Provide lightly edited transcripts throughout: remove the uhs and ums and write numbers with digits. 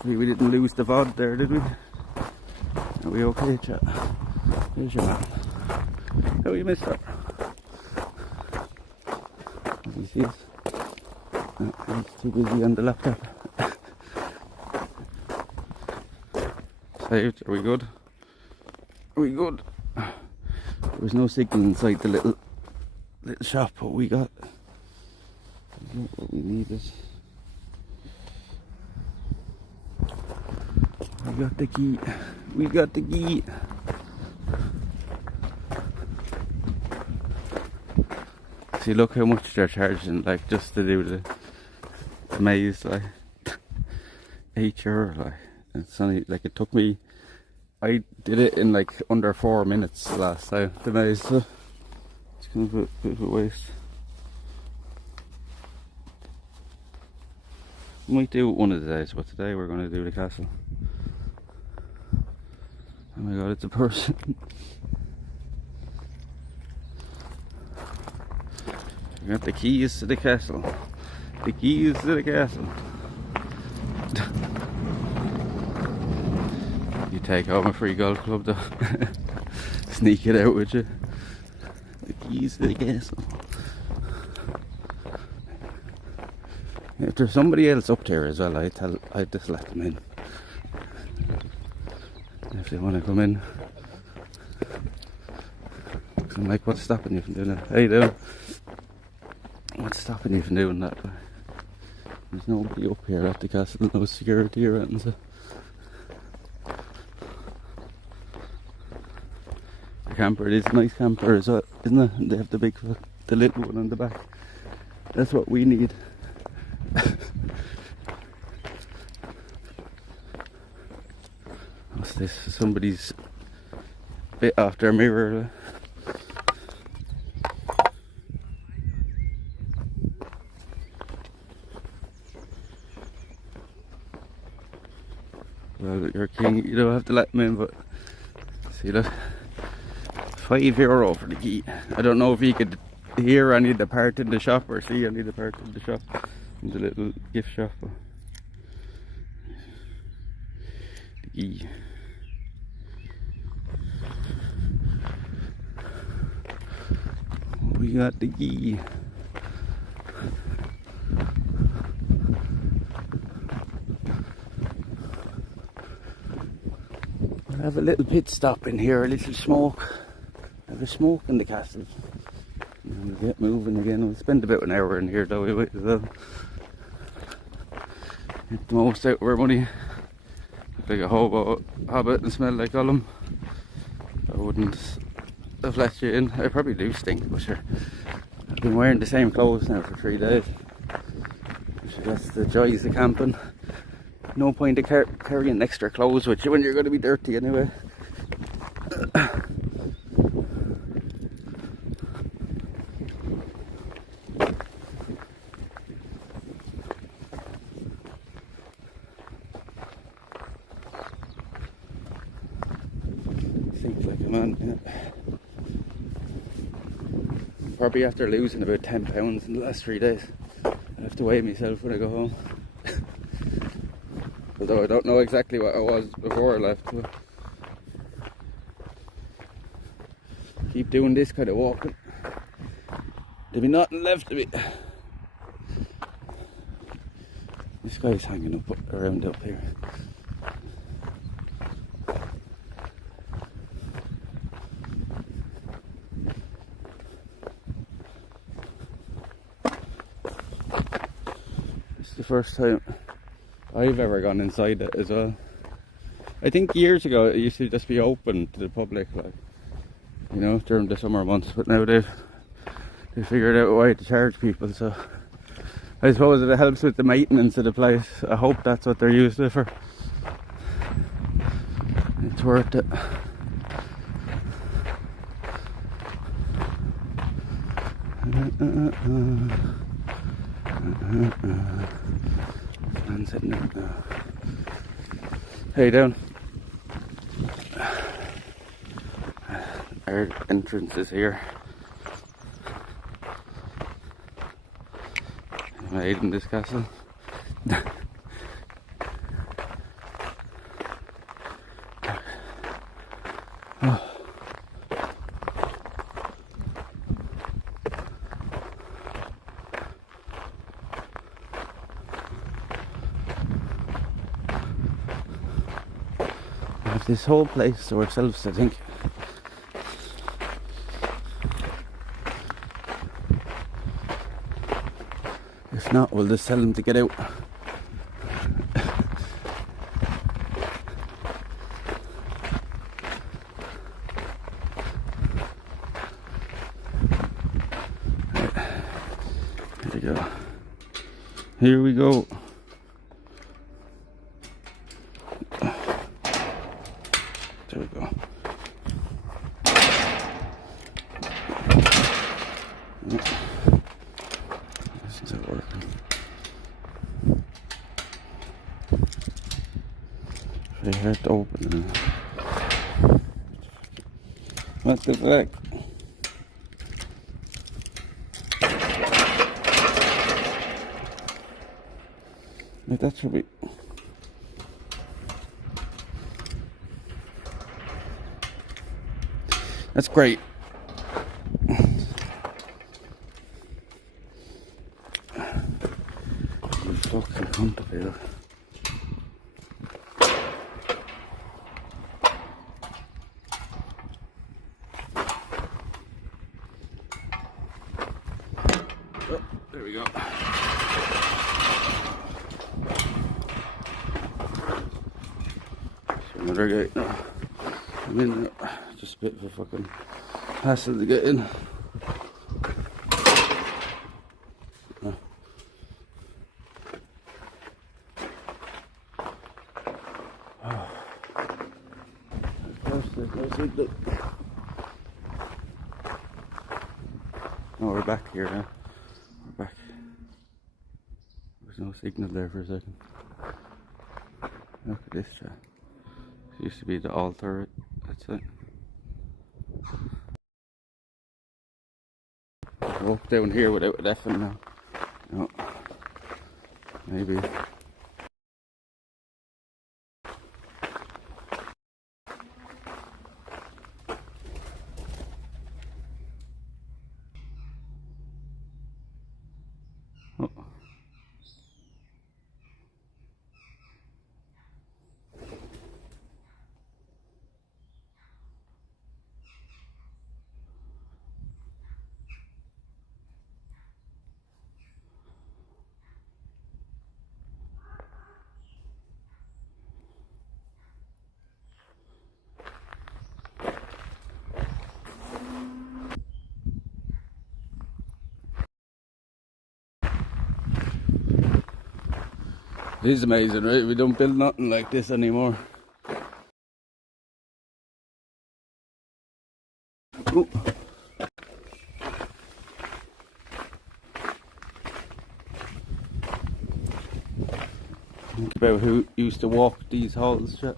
Hopefully we didn't lose the VOD there, did we? Are we okay, chat? Here's your man. How are you, mister? Did you see us? No, he's too busy on the laptop. Saved, are we good? Are we good? There was no signal inside the little shop, but we got what we needed. We got the key. We got the key. See, look how much they're charging, like, just to do the maze, like, €8, like, it's only, like, it took me, I did it in, like, under 4 minutes last time, the maze, so it's kind of a bit of a waste. We might do it one of the days, but today we're going to do the castle. Oh my god, it's a person. We got the keys to the castle. The keys to the castle. You take home a free golf club though. Sneak it out with you. The keys to the castle. If there's somebody else up there as well, I'd just let them in. If they want to come in. I'm like, what's stopping you from doing that? How you doing? What's stopping you from doing that? There's nobody up here at the castle, no security or anything, so. The camper, it is a nice camper as well, isn't it? And they have the little one on the back. That's what we need. What's this? Somebody's bit off their mirror. Well, you're king, you don't have to let them in, but see that? €5 for the key. I don't know if you could hear any of the part in the shop or see any of the part in the shop, in the little gift shop. But the key. We got the key. I have a little pit stop in here, a little smoke. I have a smoke in the castle. And we'll get moving again. We'll spend about an hour in here though, we might as well. Get the most out of our money. Look like a hobbit and smell like Gollum. I wouldn't have let you in. I probably do stink, but sure. I've been wearing the same clothes now for 3 days. So that's the joys of camping. No point of carrying extra clothes with you when you're going to be dirty anyway. Think like a man, yeah. Probably after losing about 10 pounds in the last 3 days. I have to weigh myself when I go home. Although I don't know exactly what I was before I left. So keep doing this kind of walking. There'll be nothing left of it. This guy's hanging up around up here. It's the first time I've ever gone inside it as well. I think years ago it used to just be open to the public, like, you know, during the summer months, but now they've figured out a way to charge people, so I suppose it helps with the maintenance of the place. I hope that's what they're used it for. It's worth it. Man sitting there now. How you doing? Our entrance is here. Made in this castle. We have this whole place to ourselves, I think. If not, we'll just tell them to get out. There we go. Here we go. There we go. Isn't it working? Very hard to open. What the fuck? Like that should be. That's great. You fucking cunt of it. Oh, there we go. Another gate. No. I mean, just a bit of a fucking hassle to get in. Oh. There's no signal. Oh, we're back here now. We're back. There's no signal there for a second. Look at this chat. Used to be the altar, that's it. Walk down here without an effing now. No. Maybe. Oh. It is amazing, right? We don't build nothing like this anymore. Ooh. Think about who used to walk these halls. Yeah.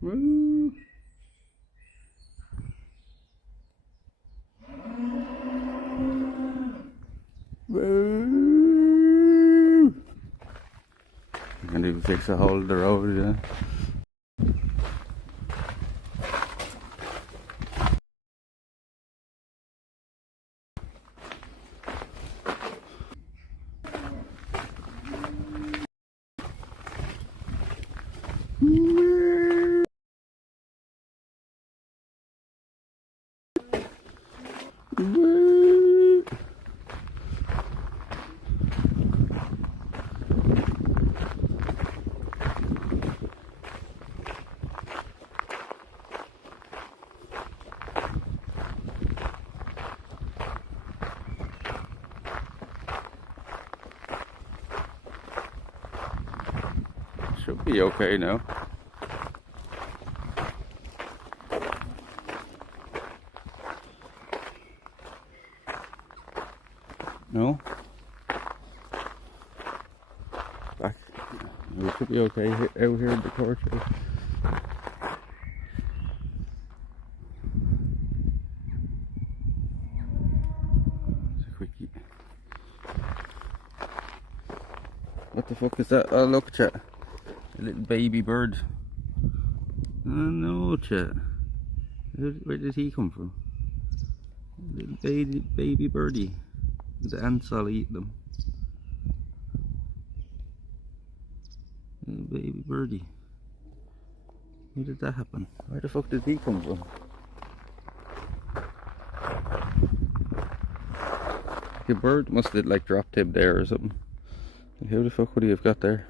Woo. Woo. I can't even fix a hole in the road, yeah. Woo. Should be okay now. No? Back. We should be okay out here in the courtyard. fuck is that? Oh look, chat. A little baby bird. Oh no, chat. Where did he come from? A little baby birdie. The ants all eat them. Little baby birdie. How did that happen? Where the fuck did he come from? Your bird must have like dropped him there or something. Like, how the fuck would he have got there?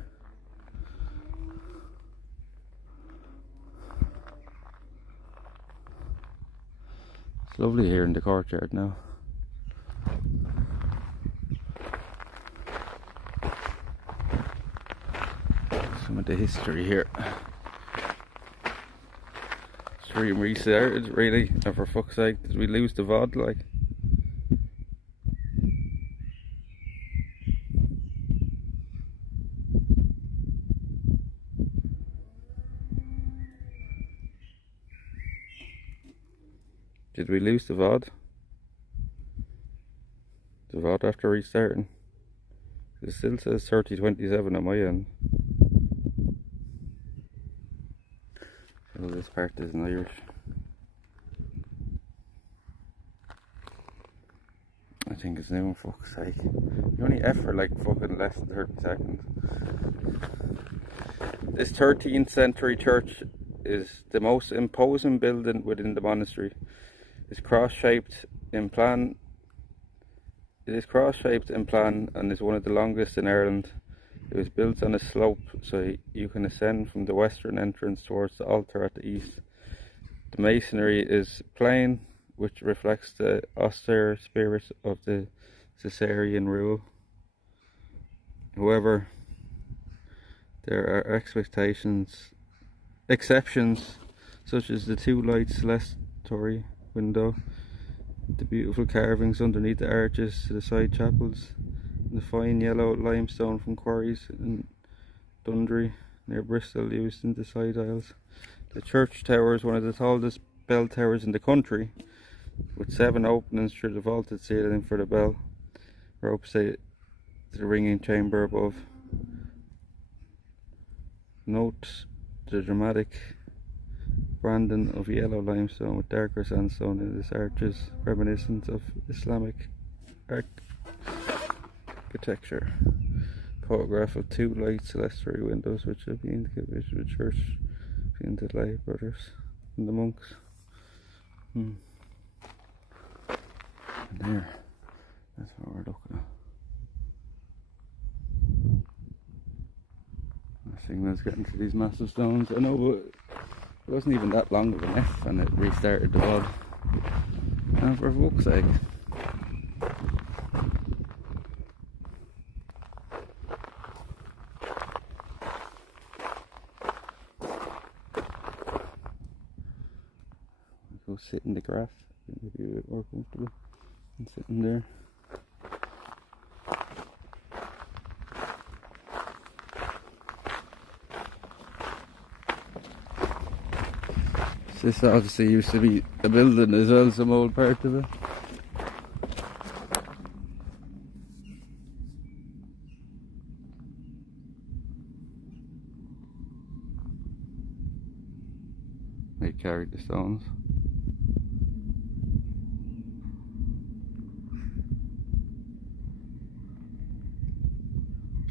It's lovely here in the courtyard now. Some of the history here. Stream restarted, really, and for fuck's sake, did we lose the VOD like? Did we lose the VOD? The VOD after restarting? It still says 3027 on my end. So this part is in Irish. I think it's new, fuck's sake. You only F for like fucking less than 30 seconds. This 13th century church is the most imposing building within the monastery. It is cross-shaped in plan and is one of the longest in Ireland. It was built on a slope so you can ascend from the western entrance towards the altar at the east. The masonry is plain, which reflects the austere spirit of the Caesarean rule. However, there are exceptions, such as the two-light clerestory window, the beautiful carvings underneath the arches to the side chapels, and the fine yellow limestone from quarries in Dunbrody near Bristol used in the side aisles. The church tower is one of the tallest bell towers in the country, with 7 openings through the vaulted ceiling for the bell ropes to the ringing chamber above. Note the dramatic branding of yellow limestone with darker sandstone in its arches, reminiscent of Islamic architecture. Photograph of 2 light clerestory windows which have been indicated to the church between the lay brothers and the monks. And there, that's what we're looking at. The signal's getting to these massive stones. I know, but it wasn't even that long of an F and it restarted the VOD. And for fuck's sake. Go sit in the grass, maybe a bit more comfortable than sitting there. This obviously used to be a building as well, some old part of it. They carried the stones.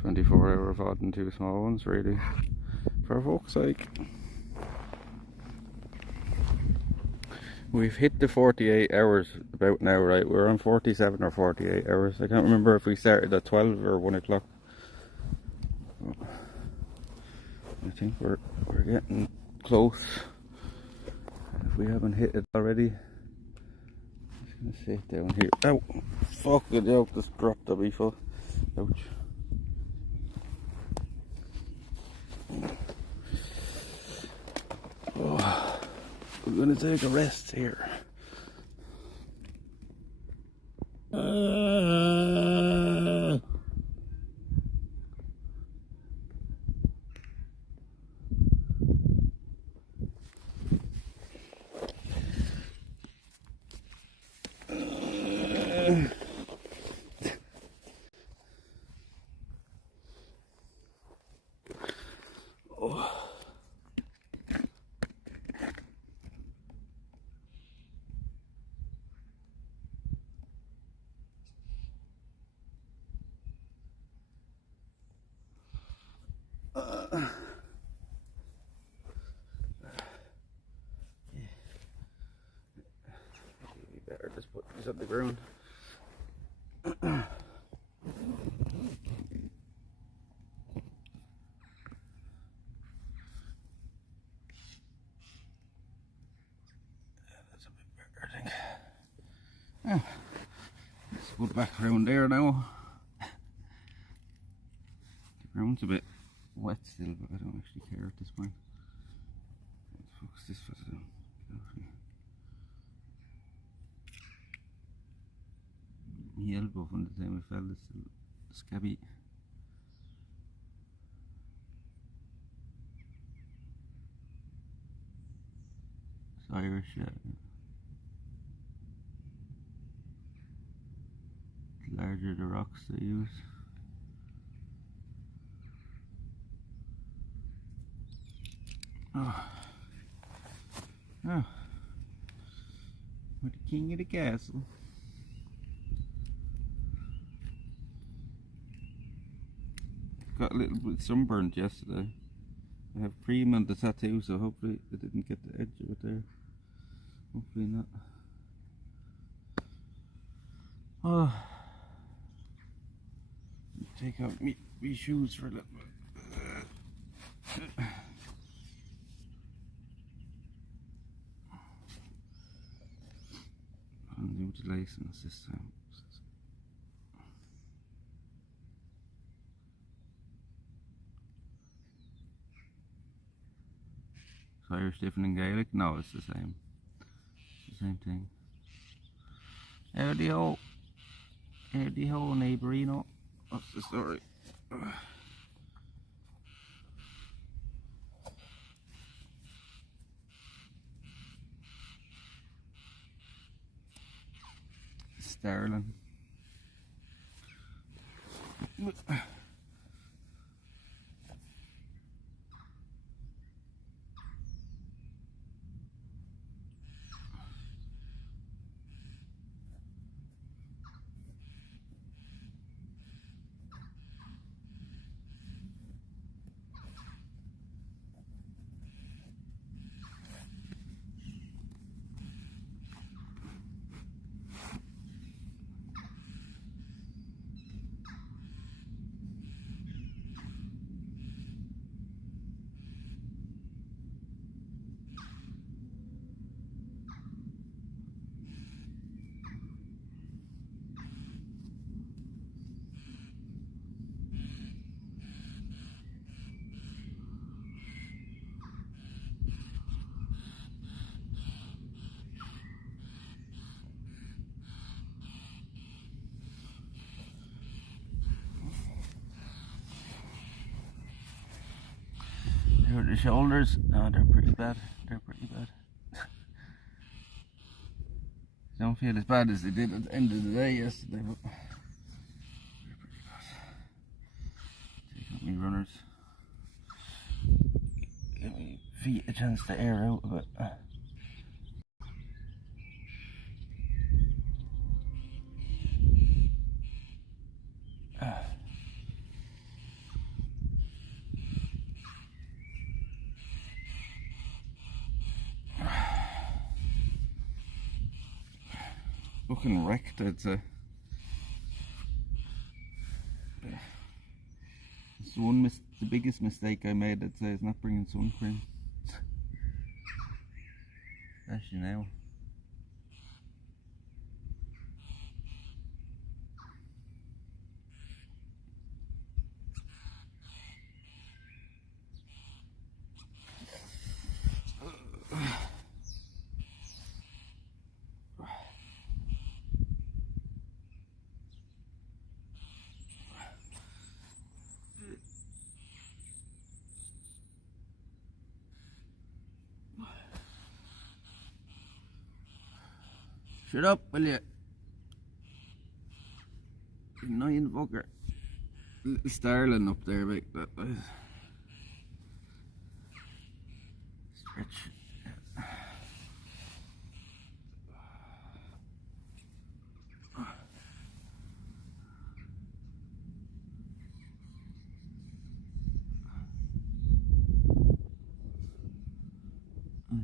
"24-hour VOD and 2 small ones, really. For fuck's sake." We've hit the 48 hours about now, right? We're on 47 or 48 hours. I can't remember if we started at 12 or 1 o'clock. I think we're getting close. If we haven't hit it already. I'm just gonna sit down here. Ow! Fucking hell, just dropped the before. Ouch. Oh. We're gonna take a rest here. Just at the ground. That's a bit better, I think. Yeah. Let's put back around there now. The ground's a bit wet still, but I don't actually care at this point. Let's focus this fella down. My elbow from the time I fell is still scabby. It's Irish, yeah. The larger the rocks they use. Oh. Oh. We're the king of the castle. Got a little bit sunburned yesterday. I have cream on the tattoo, so hopefully I didn't get the edge of it there. Hopefully not. Oh. Take out me shoes for a little bit. I'll do the license this time. Irish different than Gaelic? No, it's the same. It's the same thing. Howdy ho, neighbourino. What's the story? Sterling. The shoulders, no, they're pretty bad. They're pretty bad. They don't feel as bad as they did at the end of the day yesterday, but they're pretty bad. Take out my runners. Give my feet a chance to air out a bit. Fucking wrecked, I'd say. It's the biggest mistake I made, I'd say, is not bringing sun cream. Especially now. Shut up, will you? You annoying fucker. Little starling up there, like that. Stretch.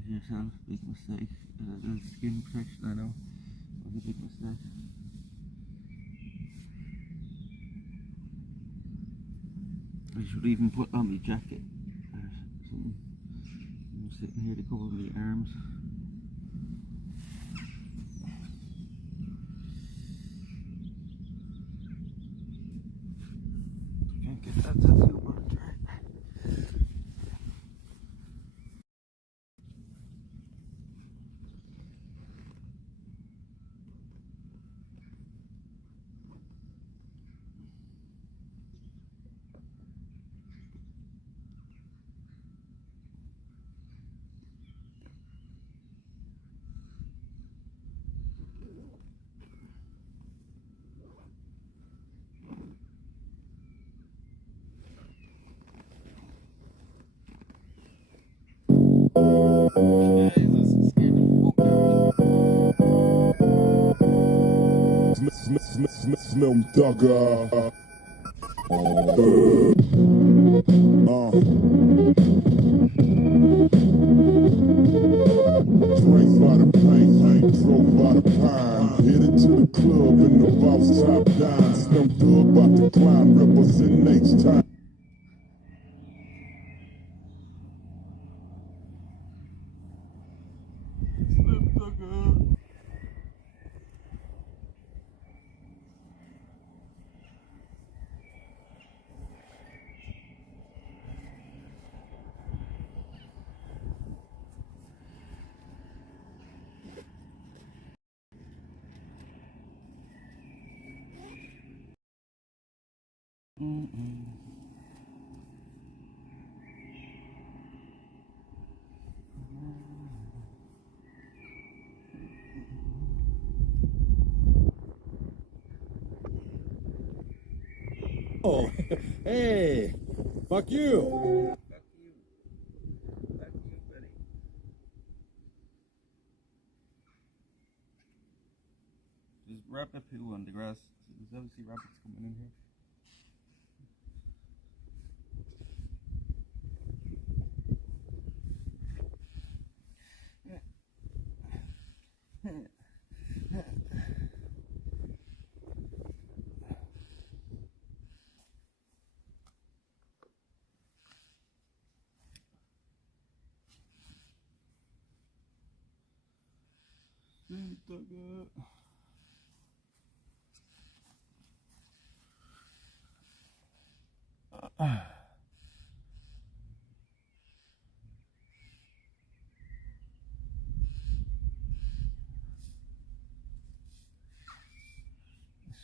Yourself, big mistake. A little skin protection, I know. was a big mistake. I should even put on my jacket or something. I'm sitting here to cover my arms. Can't get that tattoo on it, right? Slim Thugger. Drank by the paint, drove by the pine. Headed to the club in the boss top dime. Slim Thug about to climb, represent H-Time. Slim Thugger. Oh, hey, fuck you. Fuck you. Fuck you, buddy. There's rabbit poo on the grass. There's obviously rabbits coming in here. Slim Thugger.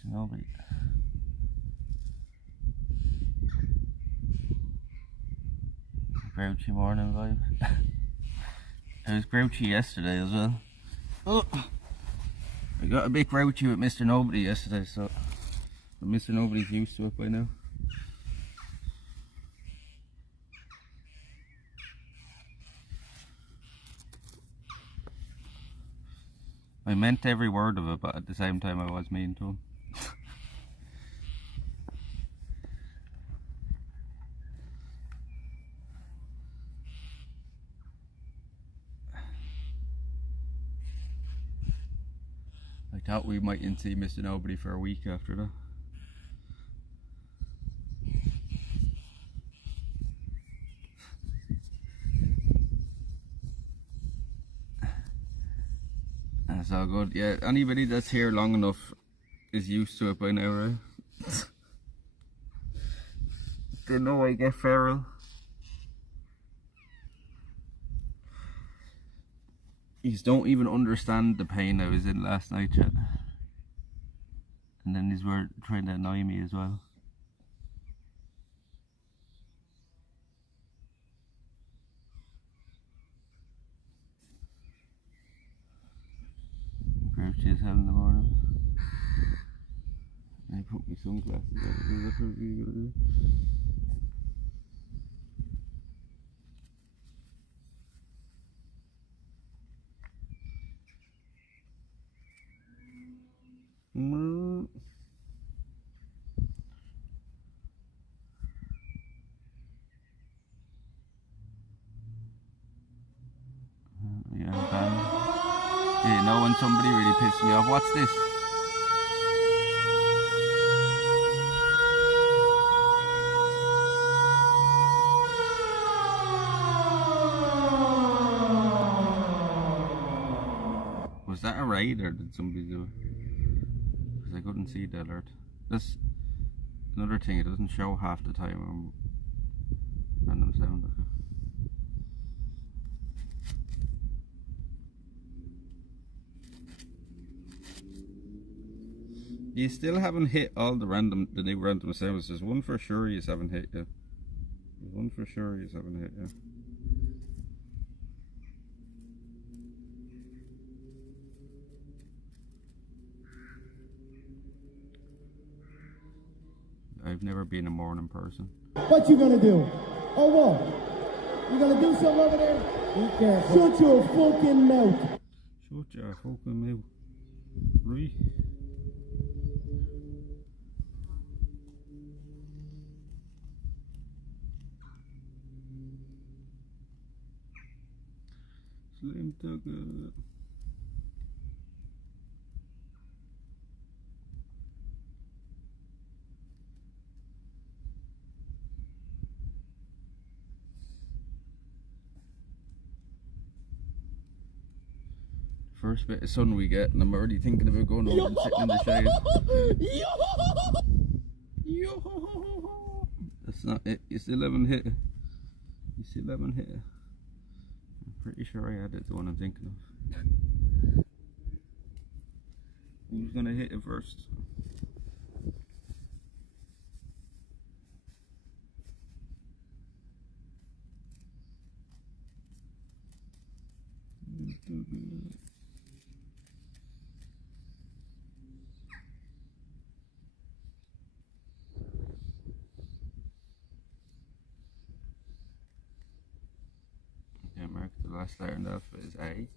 Nobody. Grouchy morning vibe. I was grouchy yesterday as well. Oh, I got a bit grouchy with Mr. Nobody yesterday, so Mr. Nobody's used to it by now. I meant every word of it, but at the same time I was mean to him. I thought we mightn't see Mr. Nobody for a week after that. That's all good. Yeah, anybody that's here long enough is used to it by now, right? They know I get feral. You don't even understand the pain I was in last night yet. And then these were trying to annoy me as well. Grouchy as hell in the morning. I put my sunglasses on. That's what we're gonna do. Yeah, I'm banned. know when somebody really pisses me off. What's this? Was that a raid or did somebody do it? Because I couldn't see the alert. That's another thing, it doesn't show half the time on random sound. You still haven't hit all the new random sounds. There's one for sure you haven't hit yet. There's one for sure you haven't hit yet. I've never been a morning person. What you gonna do? Oh, what? You gonna do something over there? Be careful. Shut your fucking mouth. Shut your fucking mouth. Right. Slim Tugger. First bit of sun we get, and I'm already thinking about going over and sitting in the shade. That's not it. You still haven't hit it. You still haven't hit it. I'm pretty sure I had it, the one I'm thinking of. Who's gonna hit it first? Yeah, Mark, the last letter in the alphabet is A.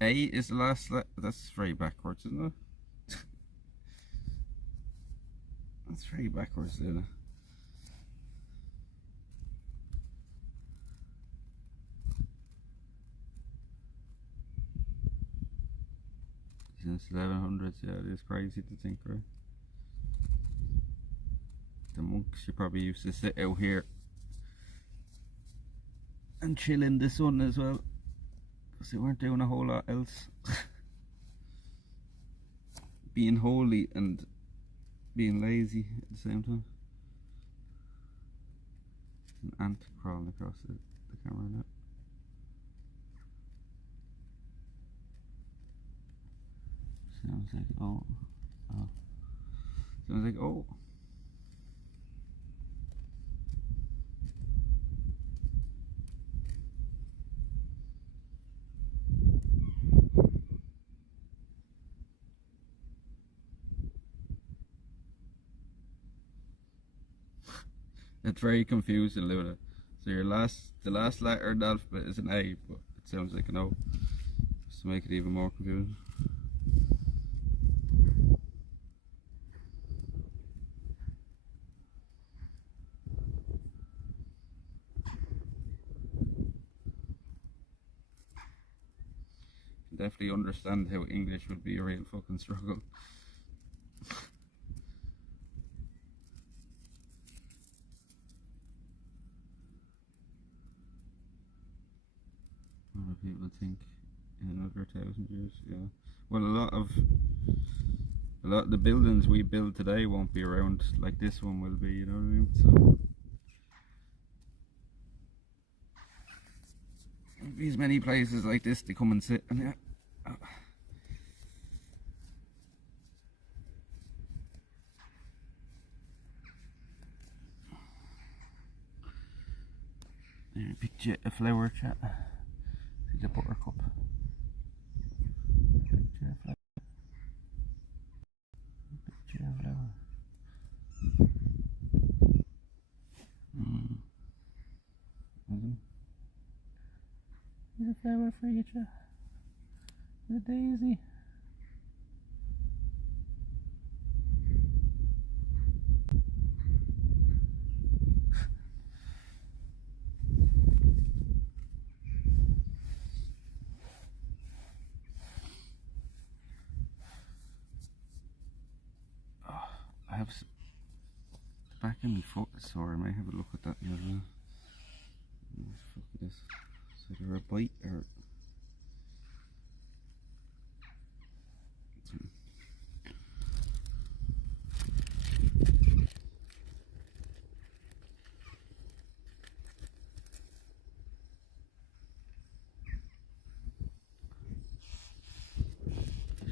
A is the last letter. That's very backwards, isn't it? That's very backwards, isn't it? Since 1100s, yeah, it is crazy to think, right? The monks, you probably used to sit out here and chill in the sun as well, because they weren't doing a whole lot else. Being holy and being lazy at the same time. An ant crawling across the camera now. Sounds like oh. Sounds like oh. It's very confusing, Luna. So the last letter of the alphabet is an A, but it sounds like an O. Just to make it even more confusing. Definitely understand how English would be a real fucking struggle. What do people think in another 1,000 years? Yeah. Well, a lot of the buildings we build today won't be around like this one will be. You know what I mean? So there'll be as many places like this to come and sit and yeah. There's a picture of flower chat. See the buttercup. Picture of flower. Picture of flower. There's a flower for you, chat. The daisy. have the back of my foot is sore. I might have a look at that here as well. What the fuck is this? Is there a bite or?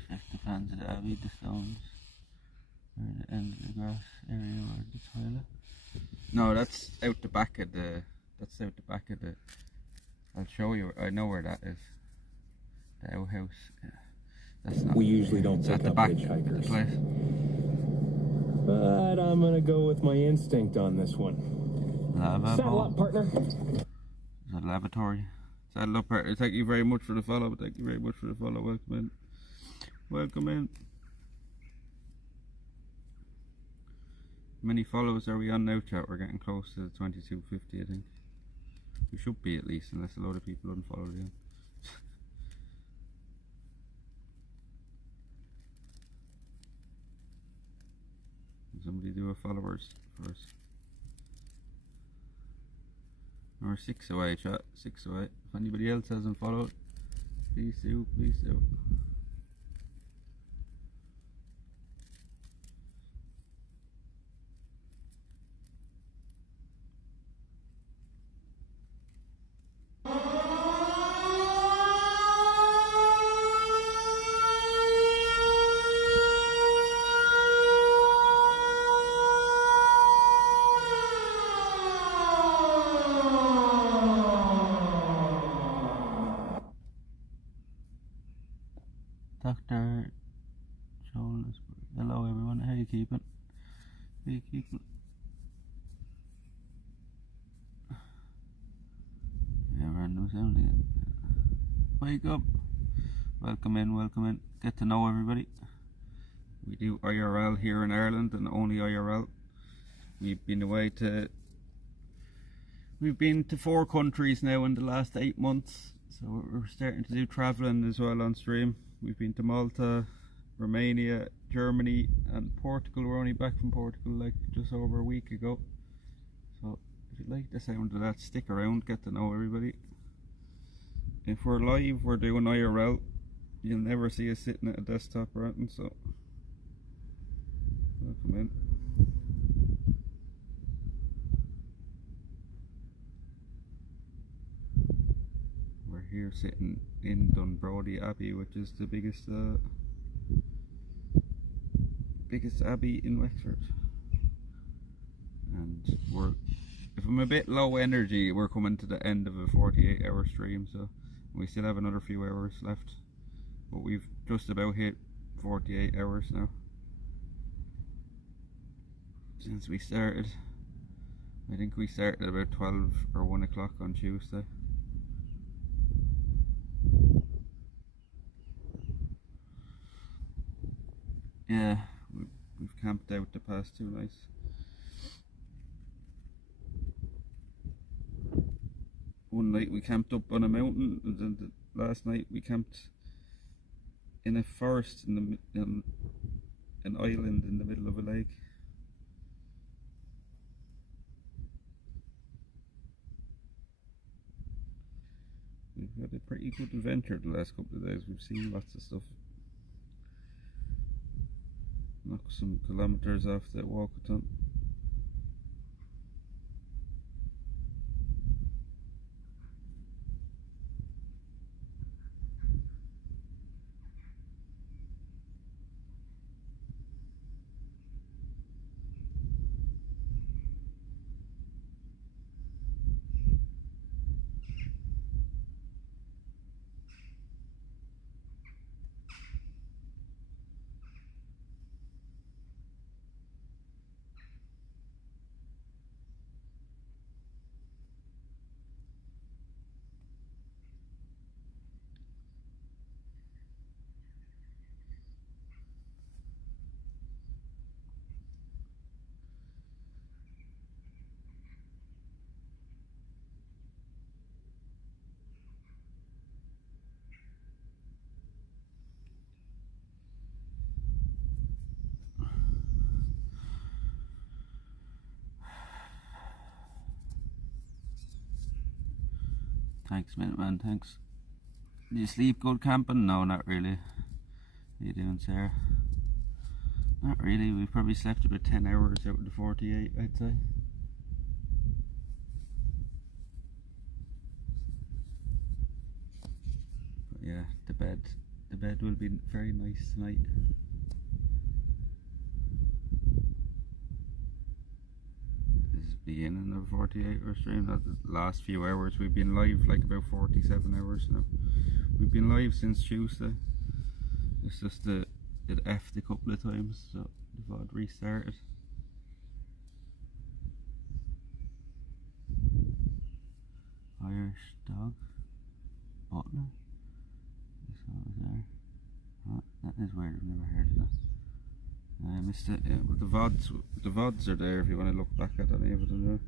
Check the fans of the Abbey, the stones. Or the end of the grass area or the toilet. No, that's out the back of the. That's out the back of the. I'll show you. I know where that is. The outhouse. Yeah. That's not. We usually don't it's pick at the up back of the hitchhikers. place. But I'm gonna go with my instinct on this one. Saddle up, partner. Is that lavatory? Saddle up, partner. Thank you very much for the follow. Thank you very much for the follow. Welcome in. Welcome in. How many follows are we on now, chat? We're getting close to the 2250, I think. We should be at least, unless a load of people unfollow again. Somebody do a followers first. Or 6 away, chat. 6 away. If anybody else hasn't followed, please do, please do. Dr. Joel, hello everyone, how you keeping? How you keeping? Yeah, random sound again. Wake up! Welcome in, welcome in. Get to know everybody. We do IRL here in Ireland and only IRL. We've been to 4 countries now in the last 8 months. So we're starting to do travelling as well on stream. We've been to Malta, Romania, Germany and Portugal. We're only back from Portugal like just over a week ago. So if you like the sound of that, stick around, get to know everybody. If we're live, we're doing IRL. You'll never see us sitting at a desktop or anything, so welcome in. We're here sitting in Dunbrody Abbey, which is the biggest abbey in Wexford. And if I'm a bit low energy, we're coming to the end of a 48-hour stream, so we still have another few hours left. But we've just about hit 48 hours now since we started. I think we started about 12 or 1 o'clock on Tuesday. Yeah, we've camped out the past 2 nights. One night we camped up on a mountain, and then the last night we camped in a forest in an island in the middle of a lake. We've had a pretty good adventure the last couple of days. We've seen lots of stuff. Knocked some kilometers off the WALKATHON. Thanks, man. Thanks. Do you sleep good camping? No, not really. What are you doing, Sarah? Not really. We've probably slept about 10 hours out of the 48, I'd say. But yeah, the bed will be very nice tonight. This is the beginning of a 48-hour stream. That the last few hours we've been live, like about 47 hours now. We've been live since Tuesday. It's just it effed a couple of times, so the VOD restarted. Irish dog butler. This one was there. Oh, that is weird. I've never heard of that. I missed it. Yeah, but the VODs are there if you want to look back at any of it. There.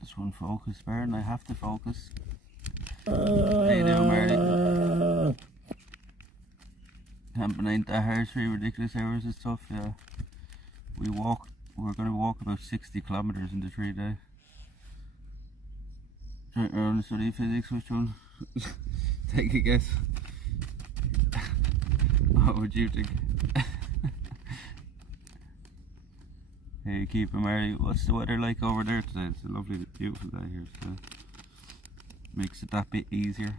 This one focus, Baron. I have to focus. How you doing, Marty? Camping ain't that hard. 3 ridiculous hours is tough. Yeah, we're gonna walk about 60 kilometers in the 3 day. Right around to study physics. Which one? Take a guess. What would you think? Hey, keep it, Marty. What's the weather like over there today? It's a lovely, beautiful day here, so makes it that bit easier.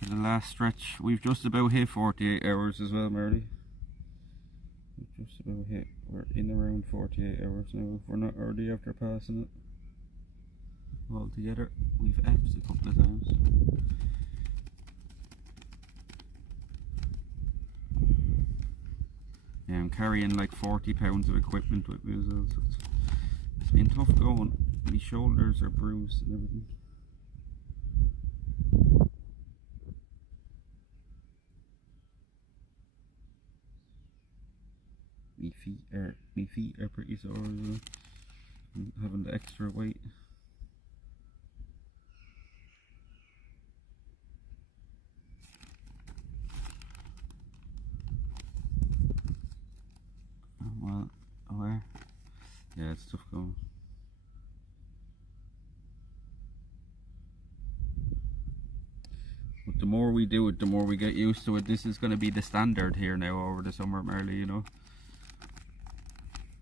For the last stretch, we've just about hit 48 hours as well, Marty. We've just about hit. We're in around 48 hours now. If we're not already after passing it altogether, we've effed a couple of times. Yeah, I'm carrying like 40 pounds of equipment with me as well, so it's been tough going. My shoulders are bruised and everything. My feet are pretty sore as well. I'm having the extra weight. Well, where? Yeah, it's tough going. But the more we do it, the more we get used to it. This is going to be the standard here now over the summer, Marley, you know.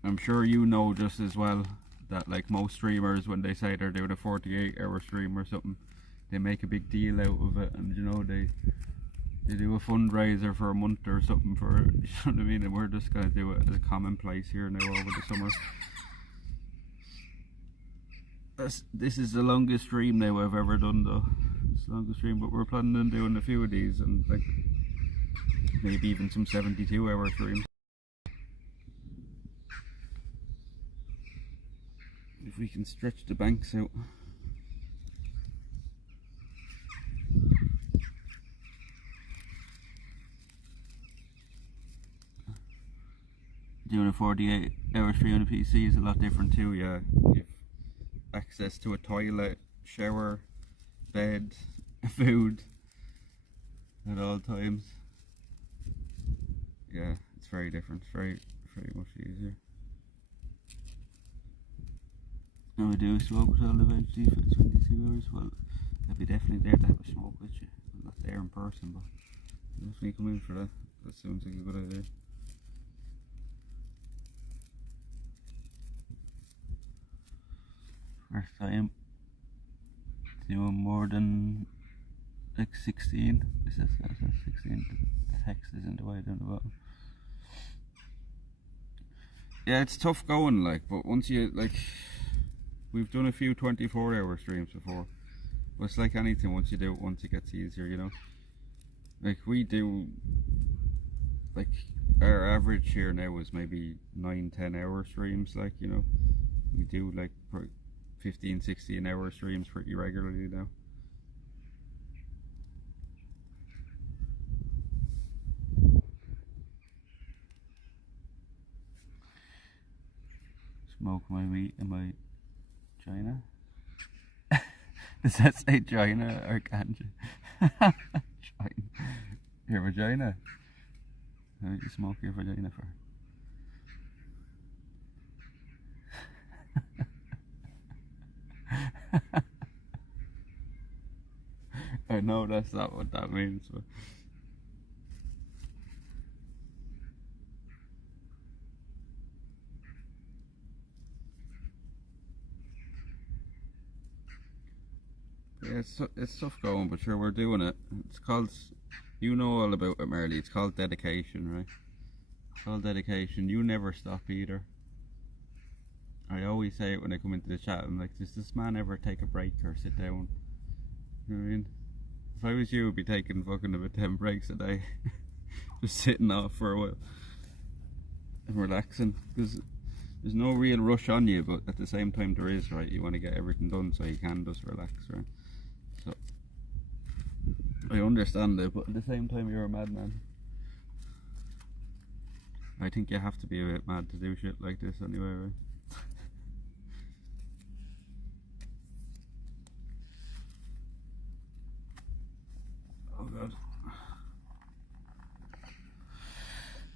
I'm sure you know just as well that like most streamers, when they say they're doing a 48-hour stream or something, they make a big deal out of it, and you know they do a fundraiser for a month or something for it, you know what I mean, and we're just gonna do it as a commonplace here now over the summer. This is the longest stream now I've ever done though. It's the longest stream, but we're planning on doing a few of these, and like maybe even some 72-hour streams. If we can stretch the banks out. Doing a 48-hour stream on a PC is a lot different too, yeah. You've access to a toilet, shower, bed, food at all times. Yeah, it's very different, very much easier. Now we do a smoke hotel eventually for 22 hours. Well, I'd be definitely there to have a smoke with you. I'm not there in person, but I'll definitely come in for that. That sounds like a good idea. First time doing more than like 16. It says 16. The text isn't the way down the bottom. Yeah, it's tough going, like, but once you, like, we've done a few 24-hour streams before. But it's like anything, once you do it once, it gets easier, you know. Like, we do, like, our average here now is maybe 9-10 hour streams, like, you know. We do like 15-16 hour streams pretty regularly now. Smoke my weed in my China. Does that say China or ganja? China. Your vagina. How did you smoke your vagina for? I know that's not what that means, but yeah, it's tough going, but sure, we're doing it. It's called, you know all about it, Marley. It's called dedication, right? It's called dedication. You never stop either. I always say it when I come into the chat. I'm like, does this man ever take a break or sit down? You know what I mean? If I was you, I'd be taking fucking about 10 breaks a day. Just sitting off for a while and relaxing, because there's no real rush on you, but at the same time there is, right? You want to get everything done so you can just relax, right? So I understand it, but at the same time you're a madman. I think you have to be a bit mad to do shit like this anyway, right? Oh god.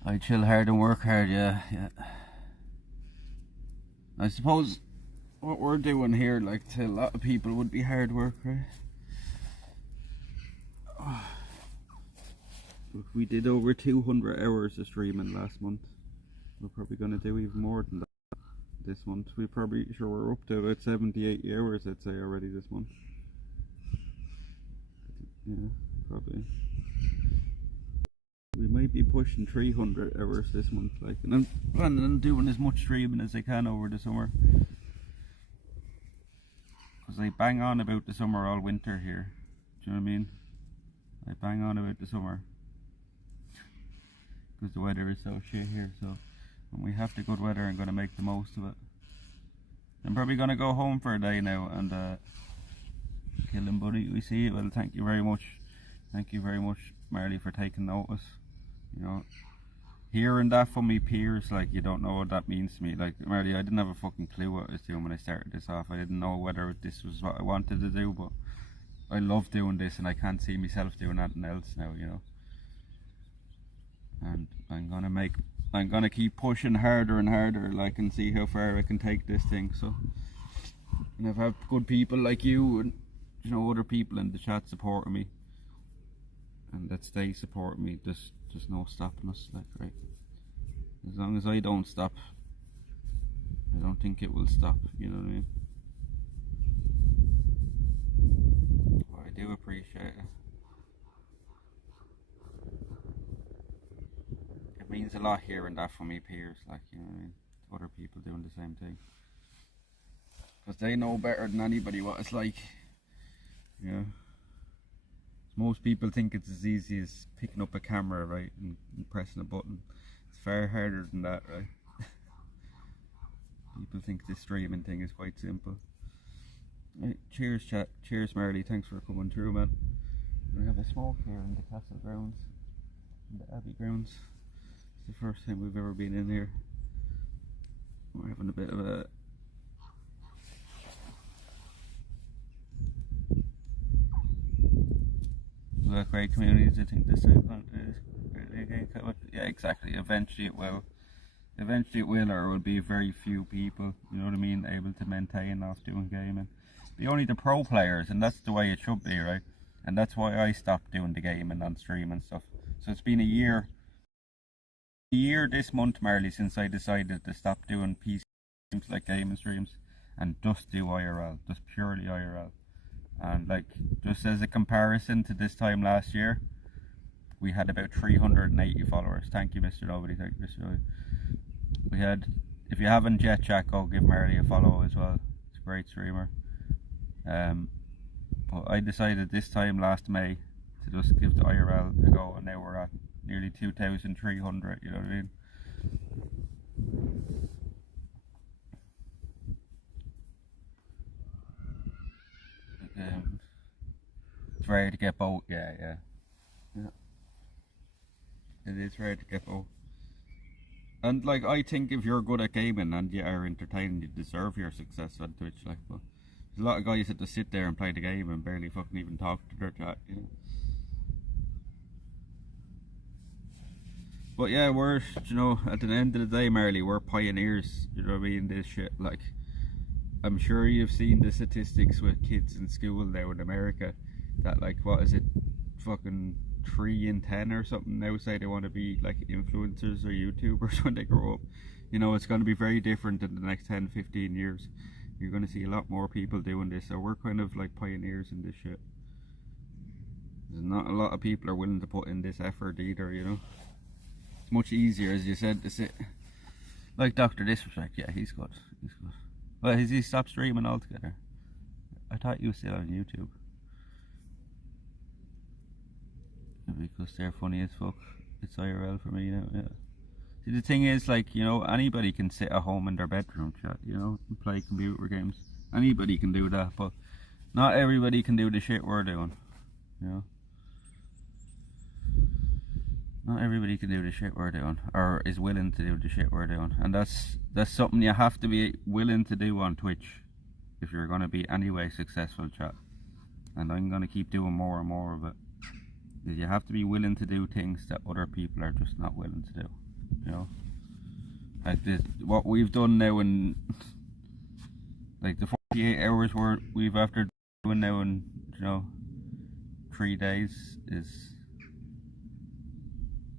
I chill hard and work hard, yeah. I suppose what we're doing here, like, to a lot of people would be hard work, right? Look, we did over 200 hours of streaming last month. We're probably going to do even more than that this month. We're up to about 78 hours, I'd say, already this month. Yeah, probably. We might be pushing 300 hours this month, like, and I'm planning on doing as much streaming as I can over the summer, because I bang on about the summer all winter here. Do you know what I mean? I bang on about the summer because the weather is so shit here. So when we have the good weather, I'm going to make the most of it. I'm probably going to go home for a day now and kill him, buddy. We see it. Well, thank you very much. Thank you very much, Marley, for taking notice. You know, hearing that from me peers, like, you don't know what that means to me. Like, Marley, I didn't have a fucking clue what I was doing when I started this off. I didn't know whether this was what I wanted to do, but I love doing this and I can't see myself doing anything else now, you know. And I'm gonna keep pushing harder and harder, like, and see how far I can take this thing. So, and I've had good people like you and, you know, other people in the chat supporting me, and that stay supporting me. There's no stopping us, like, right? As long as I don't stop, I don't think it will stop, you know what I mean? do appreciate it. It means a lot hearing that from me peers, like, you know what I mean? Other people doing the same thing. Because they know better than anybody what it's like. You know? Most people think it's as easy as picking up a camera, right, and pressing a button. It's far harder than that, right? People think this streaming thing is quite simple. Right, cheers chat, cheers Marley, thanks for coming through, man. We have a smoke here in the castle grounds, in the Abbey grounds. It's the first time we've ever been in here. We're having a bit of a great communities. I think this time is, yeah, exactly. Eventually it will, or it will be very few people, you know what I mean, able to maintain off doing gaming. Be only the pro players, and that's the way it should be, right? And that's why I stopped doing the gaming on stream and stuff. So it's been a year this month, Marley, since I decided to stop doing PC streams like gaming streams and just do IRL, just purely IRL. And like, just as a comparison to this time last year, we had about 380 followers. Thank you, Mr. Nobody. Thank you, Mr. Nobody. We had, if you haven't yet, Jack, go give Marley a follow as well. It's a great streamer. But I decided this time last May to just give the IRL a go, and now we're at nearly 2,300, you know what I mean? It's rare to get both, yeah. It is rare to get both. And like, I think if you're good at gaming and you are entertaining, you deserve your success on Twitch, like, but there's a lot of guys that just sit there and play the game and barely fucking even talk to their chat, you know. But yeah, we're, you know, at the end of the day, Marley, we're pioneers, you know what I mean, this shit. Like, I'm sure you've seen the statistics with kids in school now in America, that like, what is it, fucking 3 in 10 or something now say they want to be like influencers or YouTubers when they grow up. You know, it's going to be very different in the next 10-15 years. You're going to see a lot more people doing this, so we're kind of like pioneers in this shit. There's not a lot of people are willing to put in this effort either, you know. It's much easier, as you said, to sit like Dr. Disrespect. Yeah, he's good. Well, has he stopped streaming altogether? I thought you were still on YouTube. Because they're funny as fuck. It's IRL for me now, yeah. See, the thing is, like, you know, anybody can sit at home in their bedroom, chat, you know, and play computer games. Anybody can do that, but not everybody can do the shit we're doing, you know. Not everybody can do the shit we're doing, or is willing to do the shit we're doing. And that's something you have to be willing to do on Twitch if you're going to be anyway successful, chat. And I'm going to keep doing more and more of it. You have to be willing to do things that other people are just not willing to do, you know. Like this, what we've done now in like the 48 hours we've after doing now in, you know, 3 days is,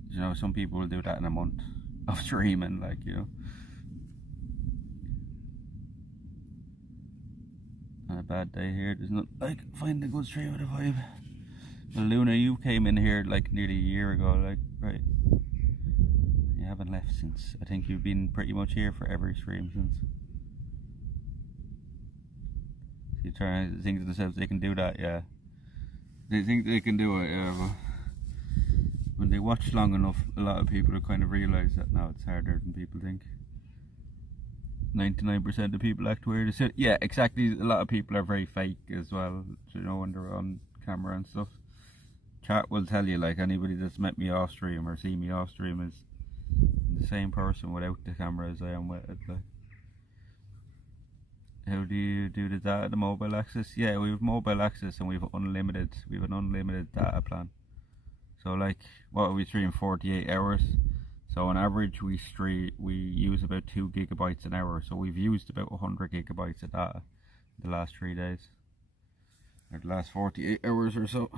you know, some people will do that in a month of streaming, like, you know. On a bad day here, there's not like finding a good stream with a vibe. Well, Luna, you came in here like nearly a year ago, like, right? You haven't left since. I think you've been pretty much here for every stream since. So you try to think to themselves they can do that, yeah. They think they can do it, yeah, but when they watch long enough, a lot of people kind of realise that now it's harder than people think. 99% of people act weird. Yeah, exactly. A lot of people are very fake as well, you know, when they're on camera and stuff. Chat will tell you, like, anybody that's met me off stream or seen me off stream is the same person without the camera as I am with it. Like, how do you do the data, the mobile access? Yeah, we have mobile access and we have an unlimited data plan. So like, what we stream 48 hours. So on average we use about 2 gigabytes an hour. So we've used about 100 gigabytes of data the last 3 days, or the last 48 hours or so.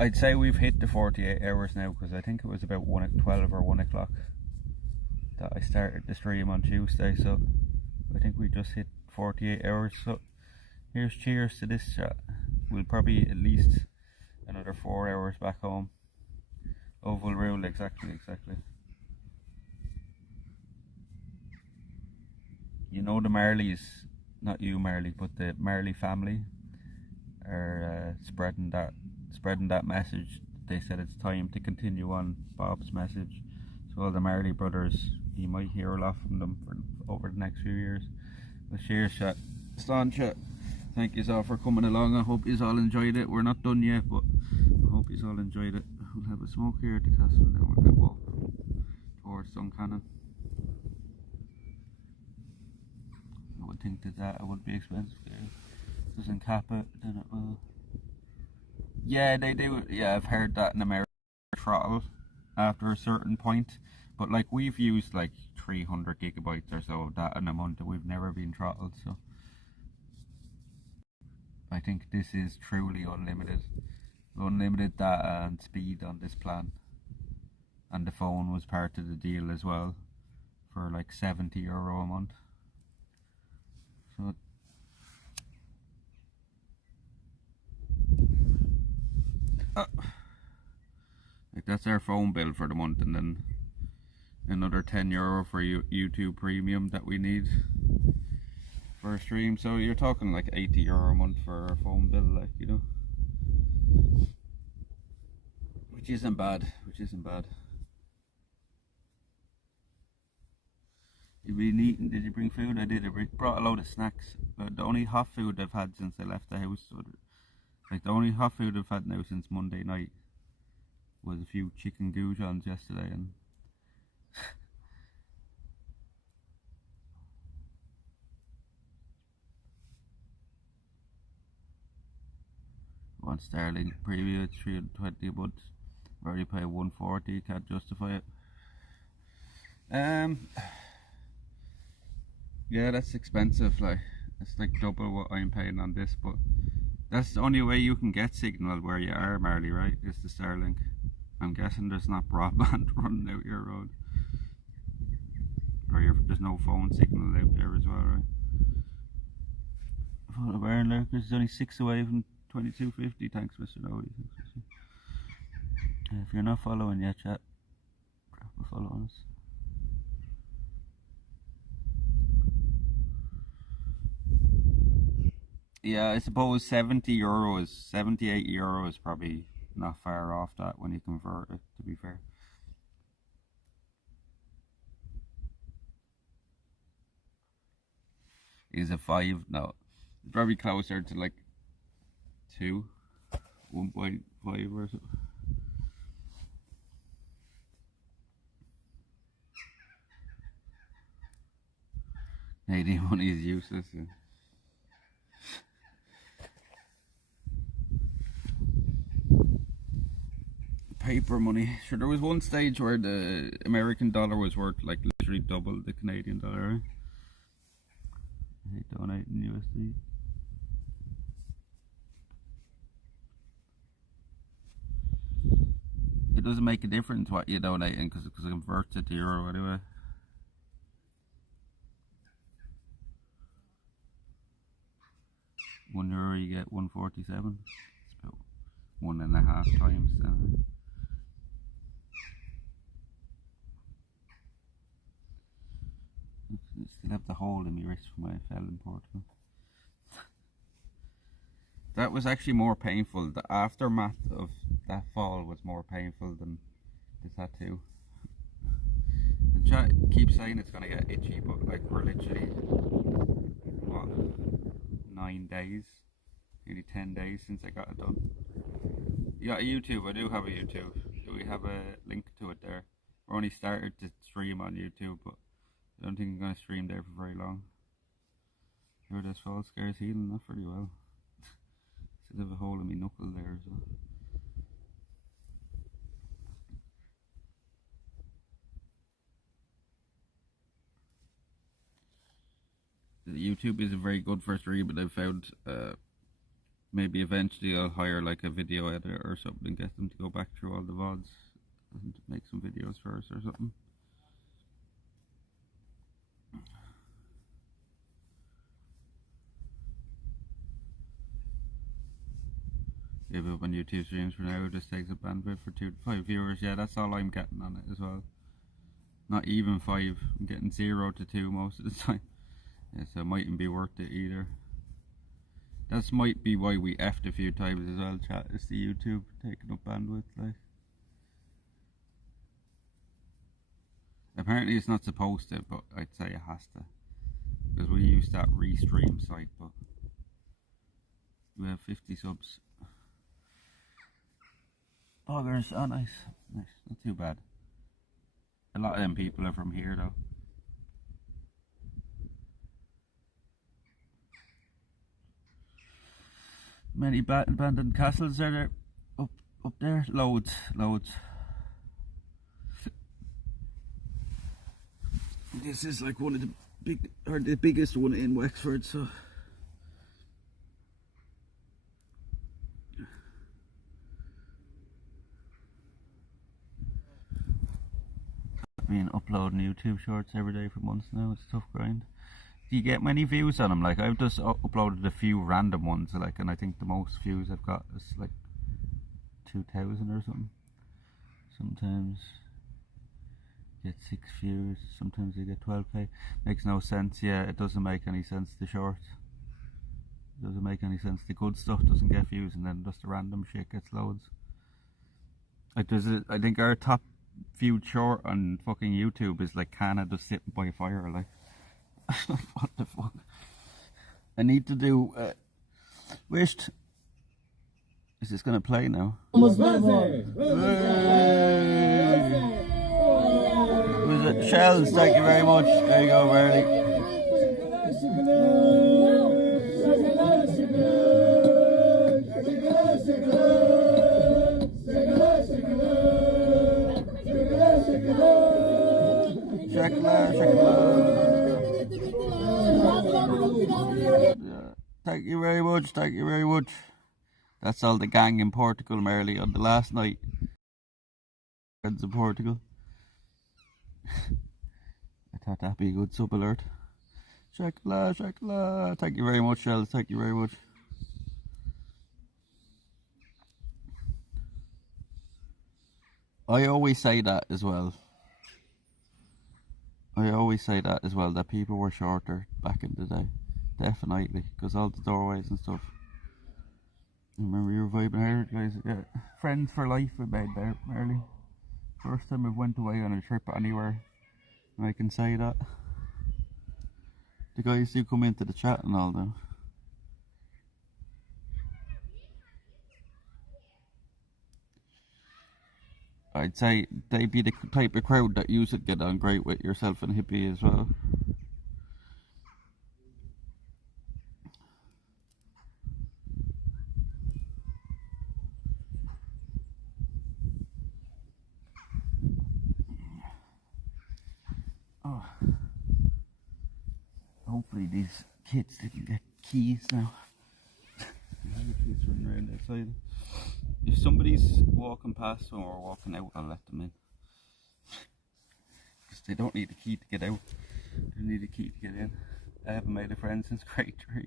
I'd say we've hit the 48 hours now, because I think it was about 12 or 1 o'clock that I started the stream on Tuesday, so I think we just hit 48 hours. So Here's cheers to this shot. We'll probably at least another 4 hours back home. Oval rule, exactly. You know the Marleys, not you Marley, but the Marley family are spreading that message. They said it's time to continue on Bob's message. So all the Marley brothers, you might hear a lot from them over the next few years. But cheers, chat. Stan, chat. Thank you all for coming along. I hope you all enjoyed it. We're not done yet, but I hope you all enjoyed it. We'll have a smoke here at the castle, and then we'll get walk towards Duncannon. I would think that it would be expensive there. Doesn't cap it, then it will. Yeah, they do. Yeah, I've heard that in America, throttle after a certain point. But like we've used like 300 gigabytes or so of that in a month, and we've never been throttled. So I think this is truly unlimited data and speed on this plan. And the phone was part of the deal as well, for like €70 a month. So like that's our phone bill for the month, and then another €10 for YouTube Premium that we need for a stream. So you're talking like €80 a month for our phone bill, like, you know, which isn't bad. You've been eating? Did you bring food? I did. I brought a load of snacks. The only hot food I've had since I left the house, like the only hot food I've had now since Monday night, was a few chicken goujons yesterday, and one Starlink preview at 320 a month. Already pay 140, can't justify it. Yeah, that's expensive. Like, it's like double what I'm paying on this, but that's the only way you can get signal where you are, Marley, right? Is the Starlink. I'm guessing there's not broadband running out your road, or there's no phone signal out there as well, right? Photo Baron Lurkers is only 6 away from 2250. Thanks, Mr. Dowie. If you're not following yet, chat, drop a follow on us. Yeah, I suppose €70, €78 is probably not far off that when you convert it, to be fair. Is it 5? No, it's probably closer to like 2, 1.5 or so. Canadian money is useless. Yeah. Paper money. Sure, there was one stage where the American dollar was worth like literally double the Canadian dollar. I hate donating USD. It doesn't make a difference what you're donating because it converts it to euro anyway. €1 you get 147. It's about 1.5 times then. I still have the hole in my wrist from when I fell in Portugal. That was actually more painful. The aftermath of that fall was more painful than the tattoo. The chat keeps saying it's gonna get itchy, but like we're literally, what, 9 days, nearly 10 days since I got it done. You got a YouTube? I do have a YouTube. Do we have a link to it there? We're only started to stream on YouTube, but I don't think I'm going to stream there for very long. Here, this fall scare's healing up pretty well. Still have a hole in my knuckle there as well. YouTube isn't very good for stream, but I've found maybe eventually I'll hire like a video editor or something and get them to go back through all the VODs and make some videos first or something. save up on YouTube streams for now. It just takes up bandwidth for 2 to 5 viewers. Yeah, that's all I'm getting on it as well. Not even 5. I'm getting 0 to 2 most of the time. Yeah, so it mightn't be worth it either. That might be why we effed a few times as well, chat. It's the YouTube taking up bandwidth, like. Apparently it's not supposed to, but I'd say it has to. Because we use that restream site, but we have 50 subs. Buggers, oh nice. Nice, not too bad. A lot of them people are from here though. Many abandoned castles are there up there? Loads. This is like one of the biggest one in Wexford, so I've been uploading YouTube shorts every day for months now. It's a tough grind. Do you get many views on them? Like, I've just uploaded a few random ones, like, and I think the most views I've got is like 2,000 or something. Sometimes get 6 views, sometimes you get 12k. Makes no sense. Yeah, it doesn't make any sense. The shorts, it doesn't make any sense. The good stuff doesn't get views, and then just the random shit gets loads. Like, I think our top viewed short on fucking YouTube is like Canada sitting by a fire, like. What the fuck? I need to do wished. Is this gonna play now? Was it Shells? Thank you very much. There you go, Verily. Thank you very much, thank you very much. That's all the gang in Portugal, Merrily, on the last night. Friends in Portugal. I thought that'd be a good sub alert. Shakla. Thank you very much, Shells, thank you very much. I always say that as well. That people were shorter back in the day. Definitely, because all the doorways and stuff. I remember you were vibing hard, guys. Yeah. Friends for life we made there, early. First time I went away on a trip anywhere, and I can say that. The guys do come into the chat and all them. I'd say they'd be the type of crowd that you should get on great with, yourself and Hippie as well. Oh. Hopefully these kids didn't get keys now. Kids running around outside. If somebody's walking past them or walking out, I'll let them in. Because they don't need a key to get out. They need a key to get in. I haven't made a friend since grade 3.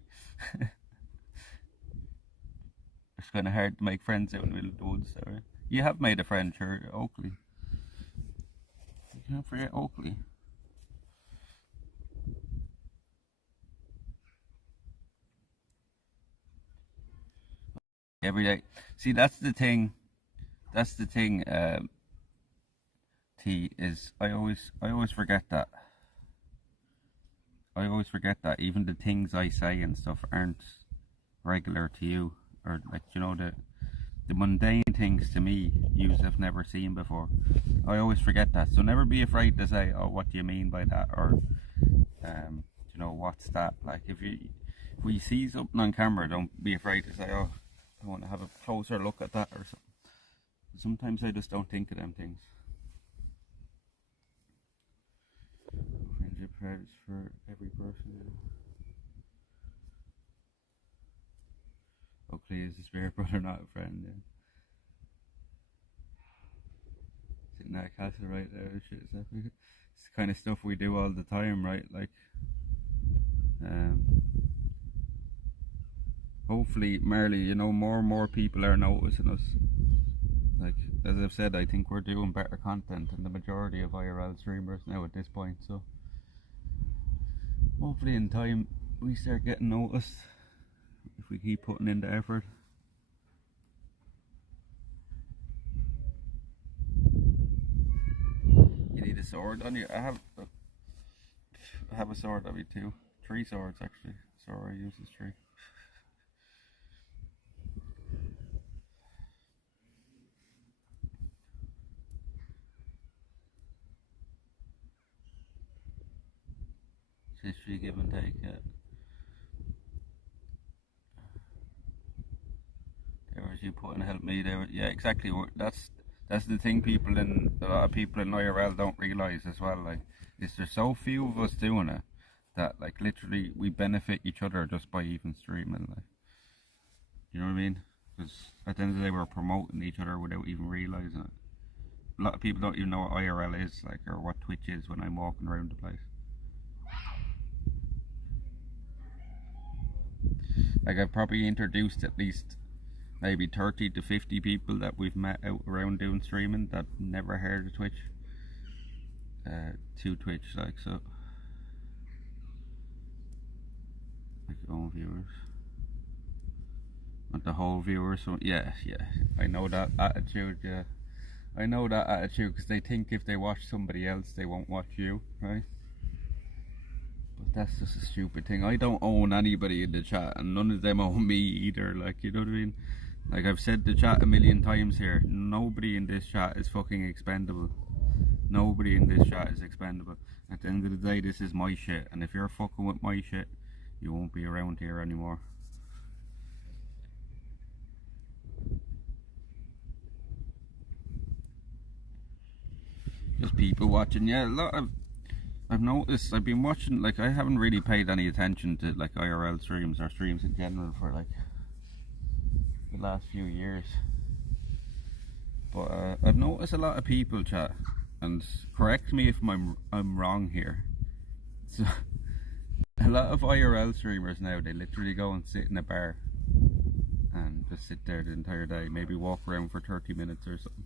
It's kind of hard to make friends out in the middle of the woods there. Right? You have made a friend, sure, Oakley. You can't forget Oakley. Every day. See, that's the thing. T is I always forget that. I always forget that even the things I say and stuff aren't regular to you, or like, you know, the mundane things to me you have never seen before. I always forget that. So never be afraid to say, oh, what do you mean by that, or you know, what's that? Like, if we see something on camera, don't be afraid to say, oh, I want to have a closer look at that or something. Sometimes I just don't think of them things. Friendship cards for every person. Oakley is a spirit brother, not a friend. Yeah. Sitting at a castle right there, shit. It's the kind of stuff we do all the time, right? Like, hopefully, Marley, you know, more and more people are noticing us. Like, as I've said, I think we're doing better content than the majority of IRL streamers now at this point, so hopefully in time we start getting noticed if we keep putting in the effort. You need a sword on you. I have a sword on me too. 3 swords actually. So I use this 3. History give and take, yeah. There was you putting help me there, yeah, exactly. That's the thing people in a lot of people in IRL don't realise as well. Like, is there's so few of us doing it that like literally we benefit each other just by even streaming. Like, you know what I mean? Because at the end of the day we're promoting each other without even realising it. A lot of people don't even know what IRL is, like, or what Twitch is when I'm walking around the place. Like, I've probably introduced at least maybe 30 to 50 people that we've met out around doing streaming that never heard of Twitch to Twitch, like, so like own viewers, not the whole viewers. So yeah, I know that attitude. Yeah, I know that attitude, because they think if they watch somebody else they won't watch you, right? But that's just a stupid thing. I don't own anybody in the chat, and none of them own me either, like, you know what I mean? Like, I've said the chat a million times here, nobody in this chat is fucking expendable. Nobody in this chat is expendable. At the end of the day, this is my shit, and if you're fucking with my shit, you won't be around here anymore. Just people watching, yeah, a lot of, I've noticed, I've been watching, like, I haven't really paid any attention to like IRL streams or streams in general for like the last few years, but I've noticed a lot of people, chat, and correct me if I'm wrong here, so a lot of IRL streamers now, they literally go and sit in a bar and just sit there the entire day, maybe walk around for 30 minutes or something.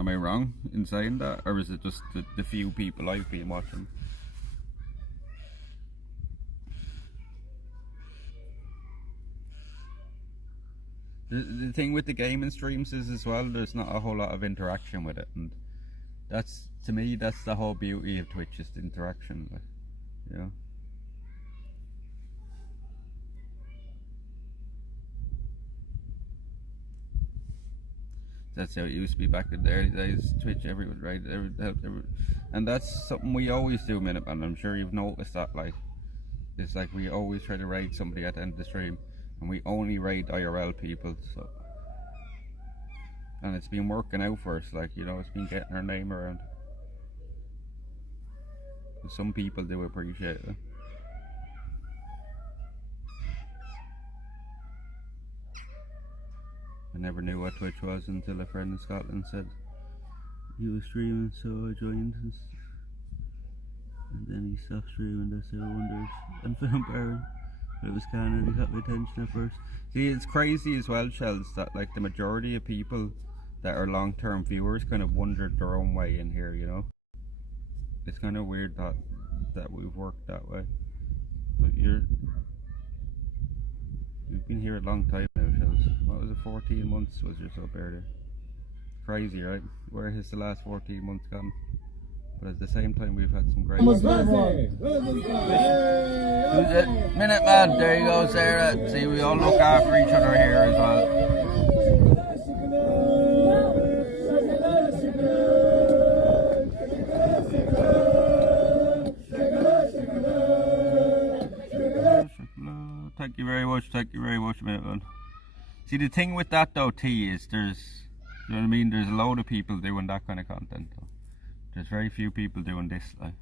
Am I wrong in saying that, or is it just the few people I've been watching? The thing with the gaming streams is as well, there's not a whole lot of interaction with it, and that's, to me, that's the whole beauty of Twitch, is the interaction, like, you know. That's how it used to be back in the early days. Twitch, everyone, right? And that's something we always do, Minuteman. I'm sure you've noticed that. Like, it's like we always try to raid somebody at the end of the stream, and we only raid IRL people. So, and it's been working out for us. Like, you know, it's been getting our name around. Some people do appreciate it. I never knew what Twitch was until a friend in Scotland said he was streaming, so I joined, and then he stopped streaming. That's how I wondered and found Baron. It was Canada, he got my attention at first. See, it's crazy as well, Shells, that like the majority of people that are long-term viewers kind of wondered their own way in here, you know. It's kind of weird that we've worked that way. But you've been here a long time now, Shells. What was it, 14 months was your sub earlier? Crazy, right? Where has the last 14 months gone? But at the same time, we've had some great... Who's it? Minuteman, there you go, Sarah. See, we all look after each other here as well. Thank you very much, Minuteman. See, the thing with that though, T, is there's, you know what I mean, there's a load of people doing that kind of content though. There's very few people doing this, like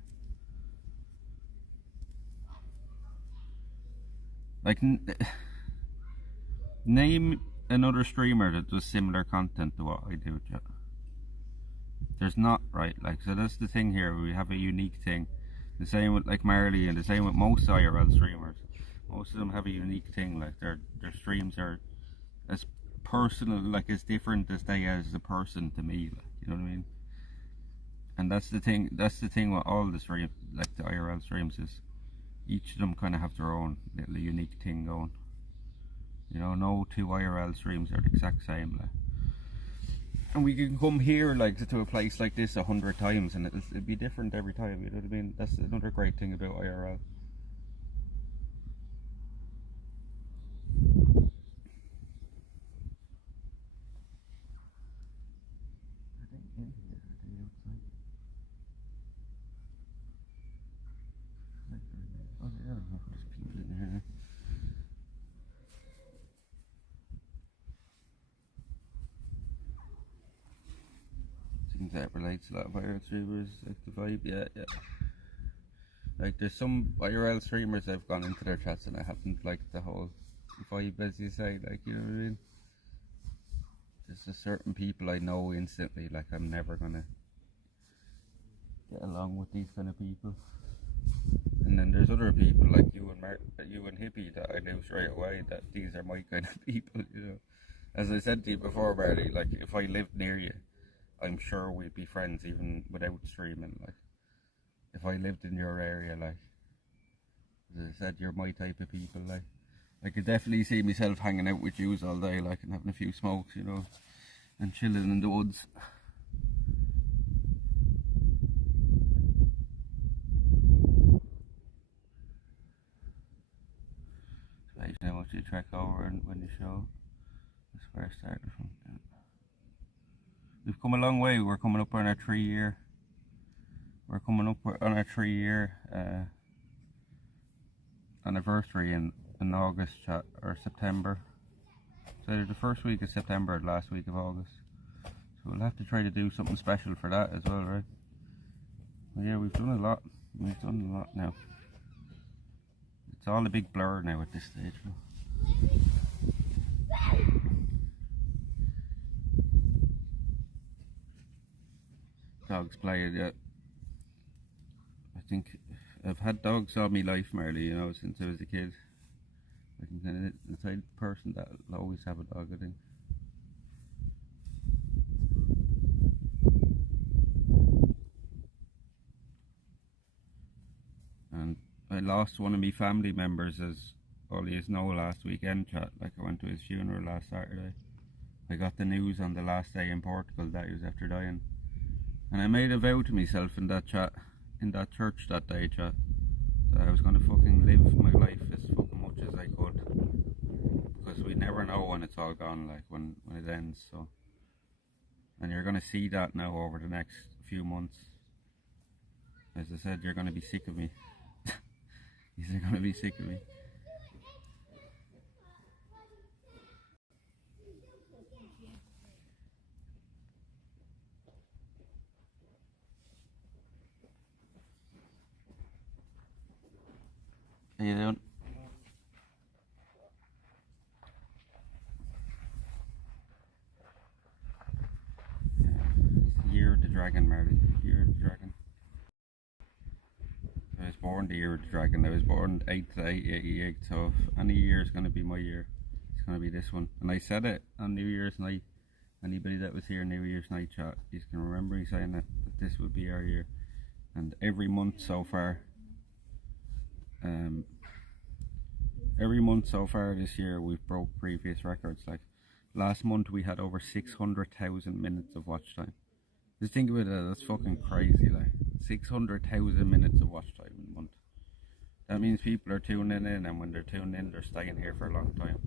name another streamer that does similar content to what I do, chat. There's not, right? Like, so that's the thing here, we have a unique thing. The same with like Marley, and the same with most IRL streamers. Most of them have a unique thing, like their streams are as personal, like as different as they are as a person to me, like, you know what I mean? And that's the thing with all the streams, like the IRL streams, is each of them kind of have their own little unique thing going. You know, no two IRL streams are the exact same, like. And we can come here like to a place like this 100 times and it'll be different every time, you know what I mean? That's another great thing about IRL. Oh yeah, there's people in here. Things that relates a lot of IRL streamers, like the vibe, yeah. Like there's some IRL streamers I've gone into their chats and I haven't liked the whole vibe, as you say, like, you know what I mean? There's a certain people I know instantly, like I'm never gonna get along with these kind of people. And then there's other people like you and Hippie that I knew straight away that these are my kind of people, you know. As I said to you before, Marty, like if I lived near you, I'm sure we'd be friends even without streaming, like. If I lived in your area, like, as I said, you're my type of people, like. I could definitely see myself hanging out with yous all day, like, and having a few smokes, you know, and chilling in the woods. Right now, once you trek over and when you show, that's where I started from. Yeah. We've come a long way. We're coming up on our 3-year. We're coming up on our 3-year anniversary in August or September. So either the first week of September or the last week of August. So we'll have to try to do something special for that as well, right? Well, yeah, we've done a lot. We've done a lot now. It's all a big blur now at this stage. Dogs playing, yeah. I think I've had dogs all my life, Marley, you know, since I was a kid. I'm kind of the type of person that will always have a dog, I think. And I lost one of my family members, as all you know, last weekend, chat. Like I went to his funeral last Saturday. I got the news on the last day in Portugal that he was after dying. And I made a vow to myself in that chat, in that church that day, chat, that I was going to fucking live my life as fucking much as I could, because we never know when it's all gone, like when it ends. So, and you're going to see that now over the next few months. As I said, you're going to be sick of me. You're going to be sick of me. How you doing? Yeah, it's the year of the dragon, Marty. Year of the dragon. I was born the year of the dragon. I was born 8th to 888, so if any year is going to be my year, it's going to be this one. And I said it on New Year's night. Anybody that was here New Year's night chat, you can remember me saying that this would be our year. And every month so far, this year we've broke previous records. Like last month we had over 600,000 minutes of watch time. Just think about that, that's fucking crazy, like 600,000 minutes of watch time in a month. That means people are tuning in, and when they're tuning in, they're staying here for a long time.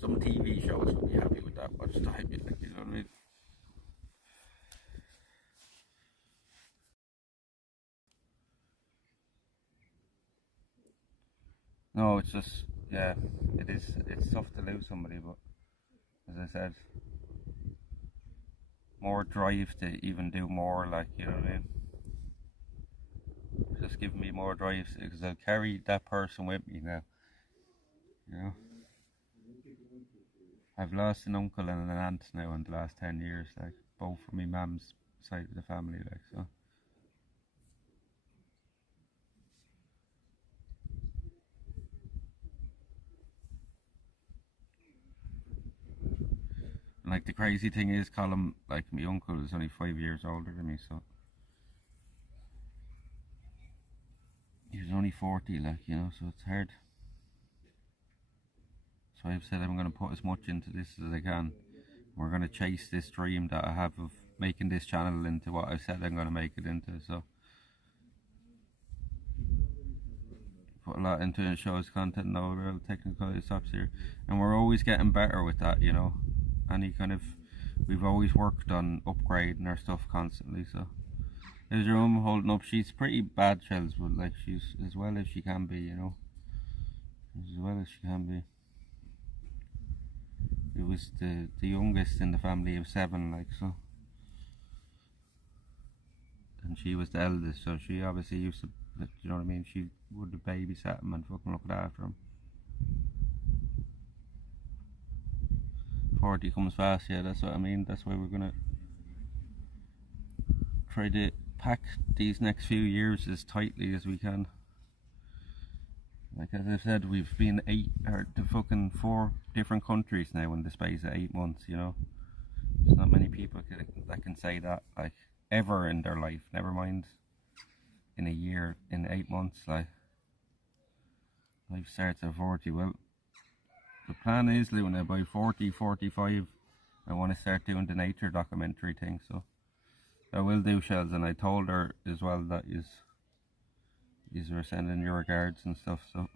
Some TV shows would be happy with that watch time, you know what I mean? No, it's just, yeah, it's tough to lose somebody, but as I said, more drive to even do more, like, you know what I mean? Just giving me more drive, because I'll carry that person with me now, you know? I've lost an uncle and an aunt now in the last 10 years, like, both from my mum's side of the family, like, so. like the crazy thing is, Colin, like my uncle is only 5 years older than me, so he was only 40, like, you know, so it's hard. So I've said I'm going to put as much into this as I can. We're going to chase this dream that I have of making this channel into what I said I'm going to make it into. So put a lot into it, shows content, no real technical stops here, and we're always getting better with that, you know. Any kind of, we've always worked on upgrading our stuff constantly. So there's your mum holding up. She's pretty bad, Shells, but like she's as well as she can be, you know, as well as she can be. It was the youngest in the family of 7, like, so, and she was the eldest, so she obviously used to, you know what I mean, she would have babysat him and fucking looked after him. 40 comes fast, yeah, that's what I mean. That's why we're gonna try to pack these next few years as tightly as we can. Like as I said, we've been 4 different countries now in the space of 8 months, you know. There's not many people that can say that, like, ever in their life, never mind in a year, in 8 months. Like, life starts at 40. Well, the plan is, Luna, by 40, 45, I want to start doing the nature documentary thing, so I will do, Shells, and I told her as well that you were sending your regards and stuff, so.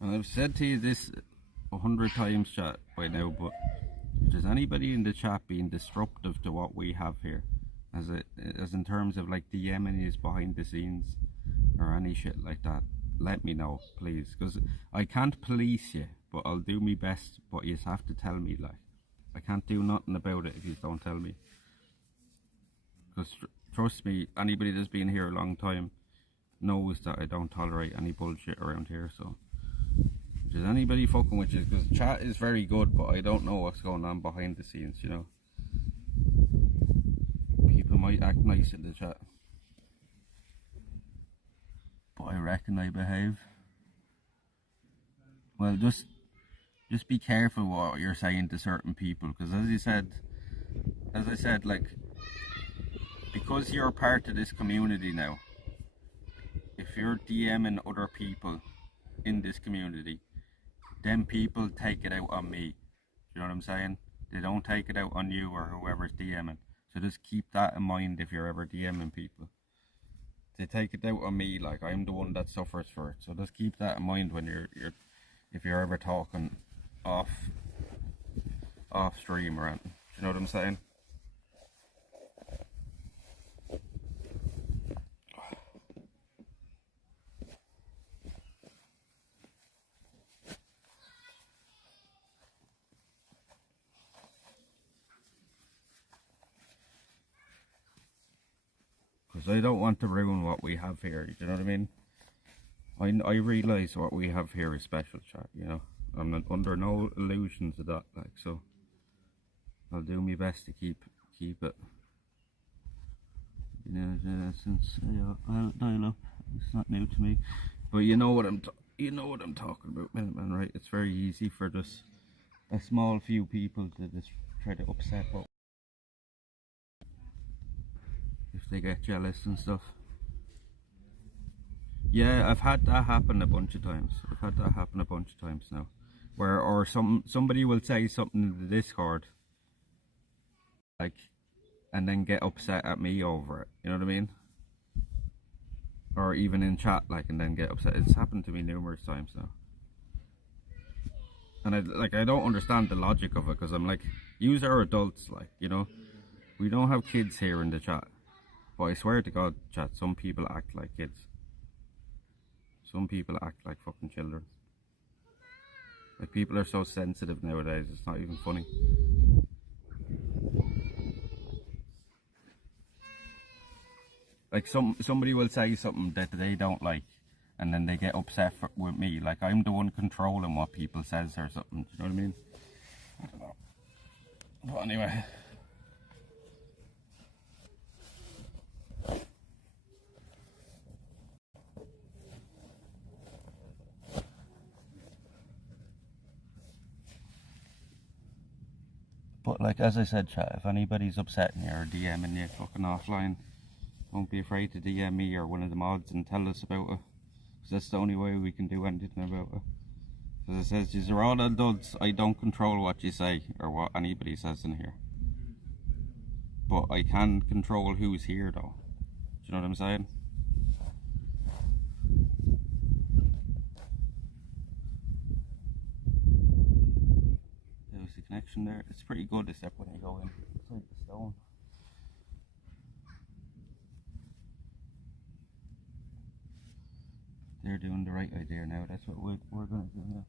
And I've said to you this 100 times, chat, by now, but if there's anybody in the chat being disruptive to what we have here, as in terms of like DMing is behind the scenes or any shit like that, let me know, please, because I can't police you, but I'll do my best. But you have to tell me, like, I can't do nothing about it if you don't tell me, because trust me, anybody that's been here a long time knows that I don't tolerate any bullshit around here. So if there's anybody fucking with you, because chat is very good, but I don't know what's going on behind the scenes, you know. People might act nice in the chat, but I reckon I behave. Well, just be careful what you're saying to certain people, because as I said, like, because you're part of this community now, if you're DMing other people in this community, then people take it out on me. You know what I'm saying? They don't take it out on you or whoever's DMing. So just keep that in mind if you're ever DMing people. They take it out on me, like I'm the one that suffers for it. So just keep that in mind when if you're ever talking off stream or anything. Do you know what I'm saying? Because I don't want to ruin what we have here, do you know what I mean? I realise what we have here is special, chat, you know. I'm not under no illusions of that, like, so I'll do my best to keep it. You know, since I'll dial up, it's not new to me, but you know what I'm talking about, man, right? It's very easy for just a small few people to just try to upset what, if they get jealous and stuff. Yeah, I've had that happen a bunch of times. Now, where somebody will say something in the Discord, like, and then get upset at me over it. You know what I mean? Or even in chat, like, and then get upset. It's happened to me numerous times now. And I don't understand the logic of it, because I'm like, yous are adults, like, you know, we don't have kids here in the chat. But I swear to God, chat, some people act like kids. Some people act like fucking children. Like, people are so sensitive nowadays, it's not even funny. Like, somebody will say something that they don't like, and then they get upset with me. Like, I'm the one controlling what people says or something. Do you know what I mean? I don't know. But anyway. But like as I said, chat, if anybody's upsetting you or DMing you fucking offline, don't be afraid to DM me or one of the mods and tell us about it. Because that's the only way we can do anything about it. As it says, these are all adults. I don't control what you say or what anybody says in here. But I can control who's here though. Do you know what I'm saying? There's the connection there. It's pretty good except when you go in inside the stone. They're doing the right idea now. That's what we're going to do now.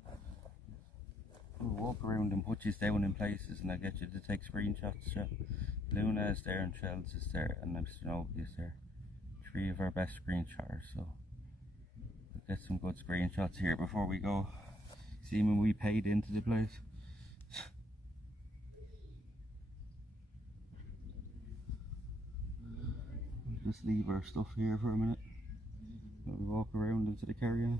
We'll walk around and put you down in places and I'll get you to take screenshots. So Luna is there and Shells is there and Mr. Nobody is there. 3 of our best screenshotters. So we'll get some good screenshots here before we go. See when we paid into the place. We'll just leave our stuff here for a minute. We'll walk around into the carrier.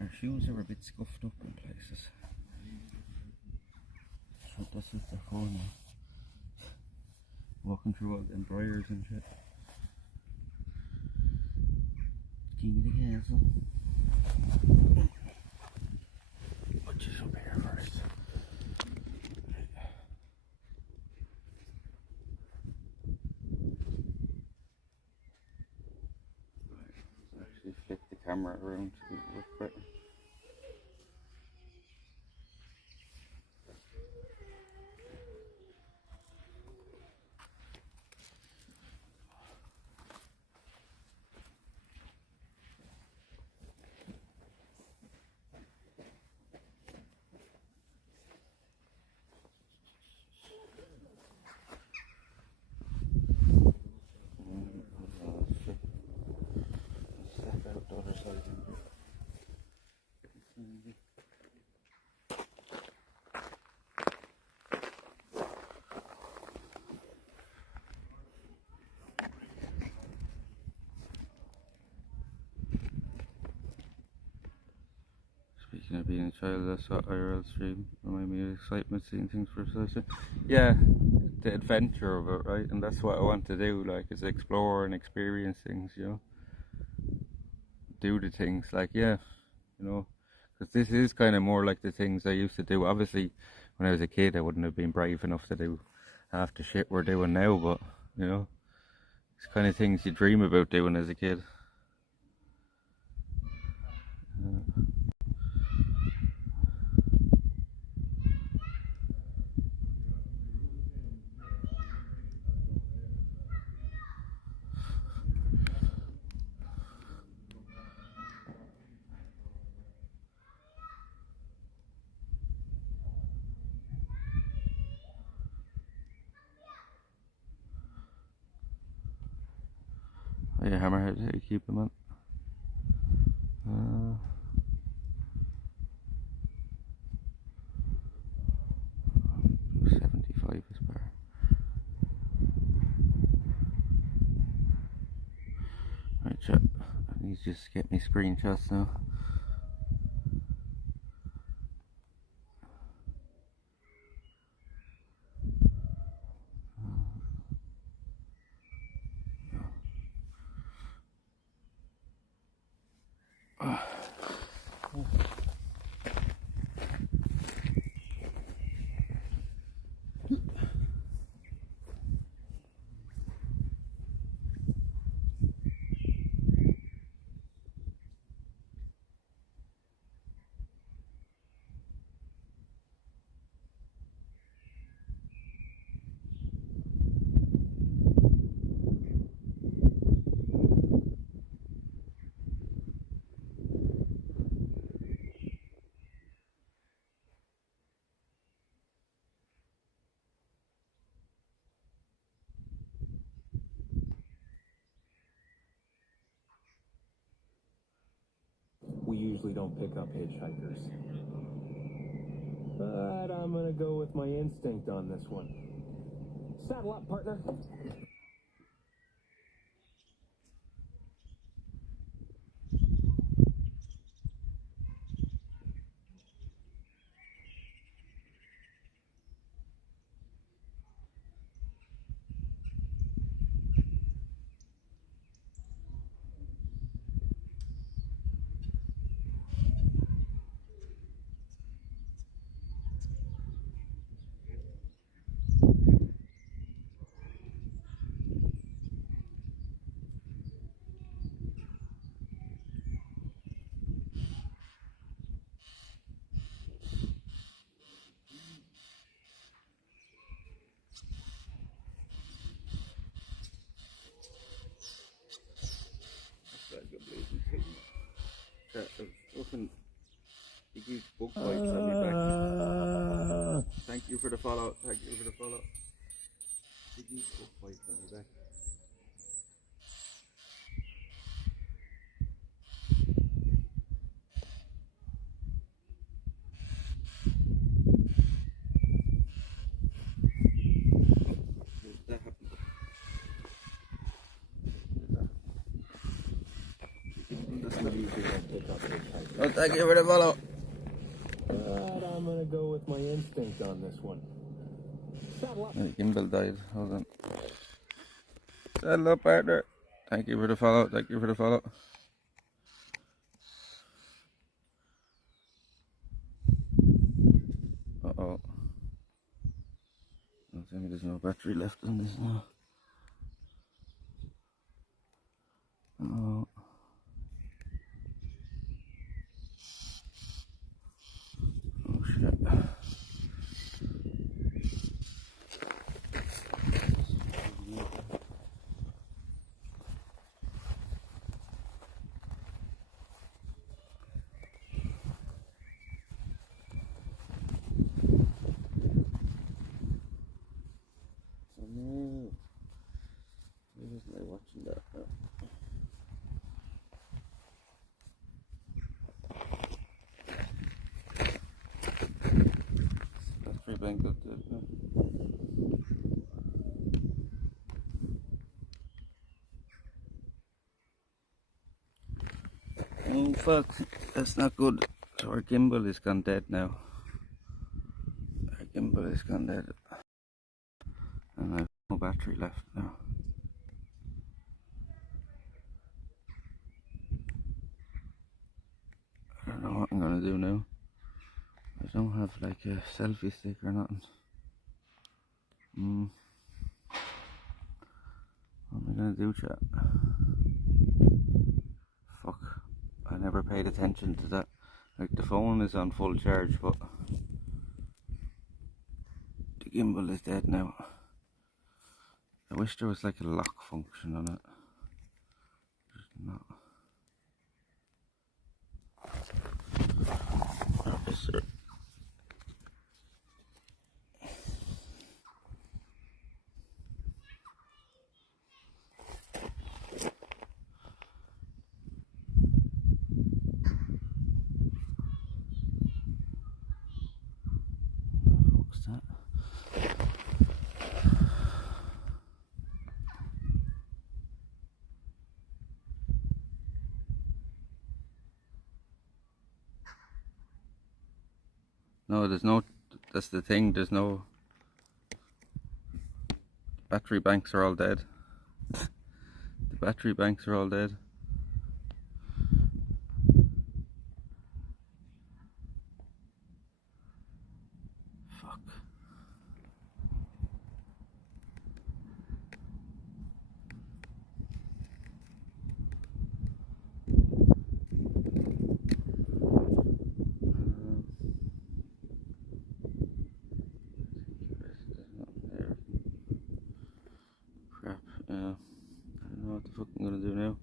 Our shoes are a bit scuffed up in places. So this is the floor now. Walking through all them briars and shit. King of the castle. Which is up here first. Actually flip the camera around to look better. Speaking of being a child, that's what IRL stream remind me of excitement, seeing things for a session. Yeah, the adventure of it, right? And that's what I want to do, like, is explore and experience things, you know? Do the things, like, yeah, you know? Because this is kind of more like the things I used to do. Obviously, when I was a kid, I wouldn't have been brave enough to do half the shit we're doing now, but, you know? It's kind of things you dream about doing as a kid. Oh yeah, hammerhead, how you keep them up? 75 is better. Right, chat. I need to just get me screenshots now. usually don't pick up hitchhikers. But I'm gonna go with my instinct on this one. Saddle up, partner. Iggy's book wipes on me back. Thank you for the follow. Thank you for the follow. Iggy's book wipes on me back. That happened. Oh, thank you for the follow. But I'm gonna go with my instinct on this one. Saddle up. The gimbal died. Hold on. Saddle up, partner. Thank you for the follow. Thank you for the follow. Uh-oh. Don't tell me there's no battery left on this now. Uh-oh. Oh shit. Oh no. Why wasn't I watching that? Battery bank got dead now. Oh fuck, that's not good. So our gimbal is gone dead now. Our gimbal is gone dead. And I've no battery left now. I don't know what I'm gonna do now. I don't have like a selfie stick or nothing. What am I gonna do, chat? Fuck. I never paid attention to that. Like the phone is on full charge, but the gimbal is dead now. I wish there was like a lock function on it. There's not. Oh, is there? What's that? No, there's no, that's the thing, there's no, battery banks are all dead. The battery banks are all dead. Fuck. Crap, I don't know what the fuck I'm gonna do now.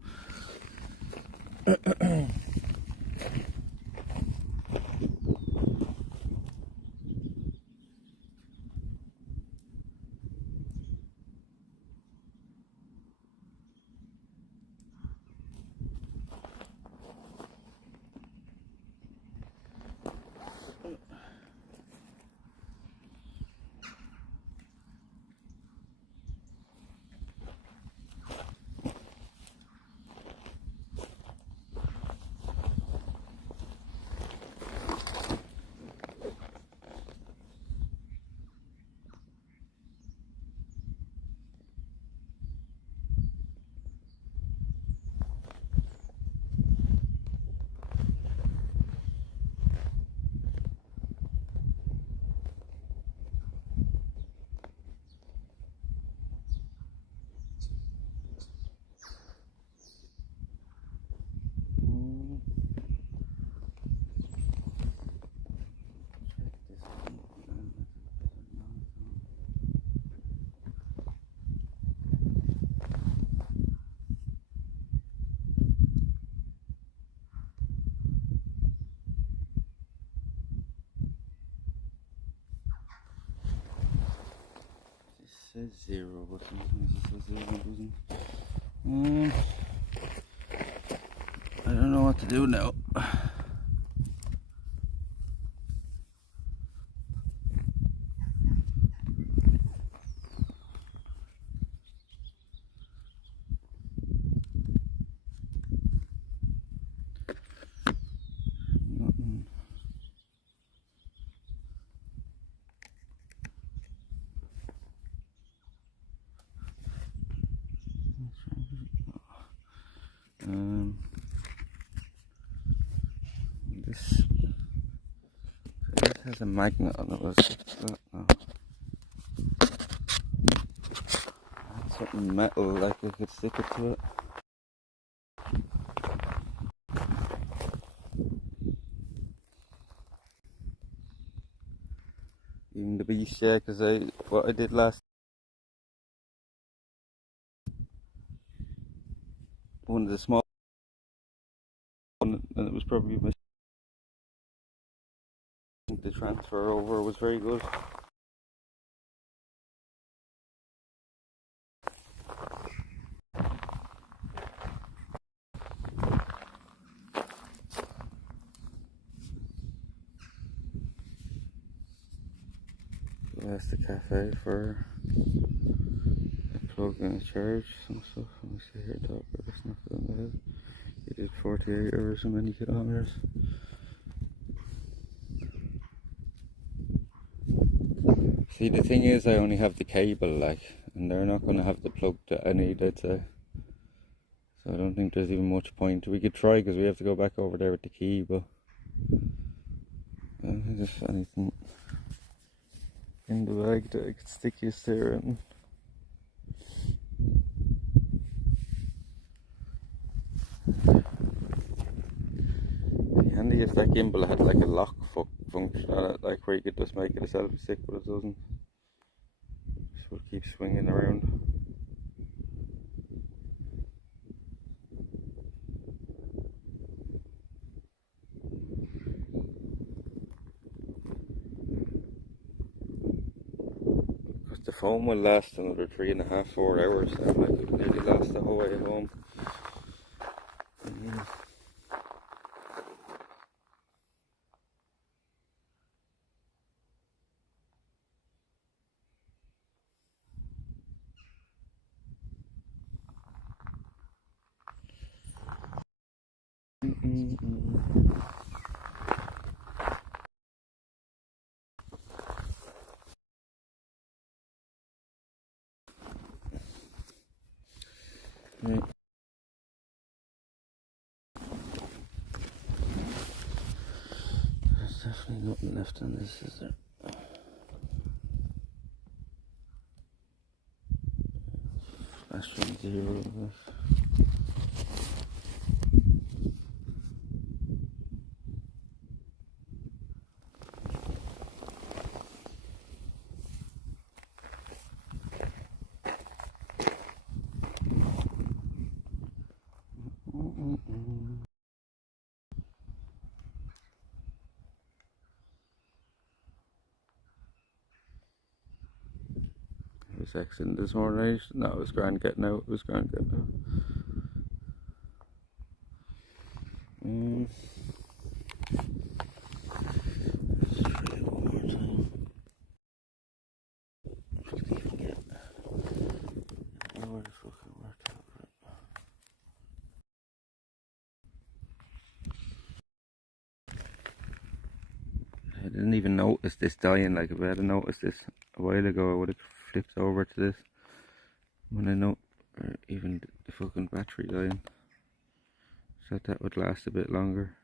says 0, but sometimes it says 0 doesn't. I don't know what to do now. Nothing. This has a magnet on it. What's that? No. Something metal, like I could stick it to it. Even the beast, yeah, because what I did last, one of the small one, and it was probably the transfer over was very good. That's the cafe for a plug and a charge, some stuff. Let me see here, top of this, knocked it on the head. You did 48 or so many kilometers. See, the thing is, I only have the cable, like, and they're not going to have the plug that I need, I'd say. So I don't think there's even much point. We could try, because we have to go back over there with the key, but I don't think there's anything in the bag that I could stick you there and handy if that gimbal had like a lock function on it, like where you could just make it a selfie stick, but it doesn't. So it keeps swinging around. Because the phone will last another 3.5, 4 hours, so like it would nearly last the whole way home. Right. There's definitely nothing left on this, is there? Flashing 0 of this. It was excellent this morning. No, it was grand getting out. It was grand getting out. Let's try it one more time. If I can even get. Where the fuck it worked out, right? I didn't even notice this dying. Like if I had noticed this a while ago, I would have flipped over to this. When I know, or even the fucking battery dying, so that would last a bit longer.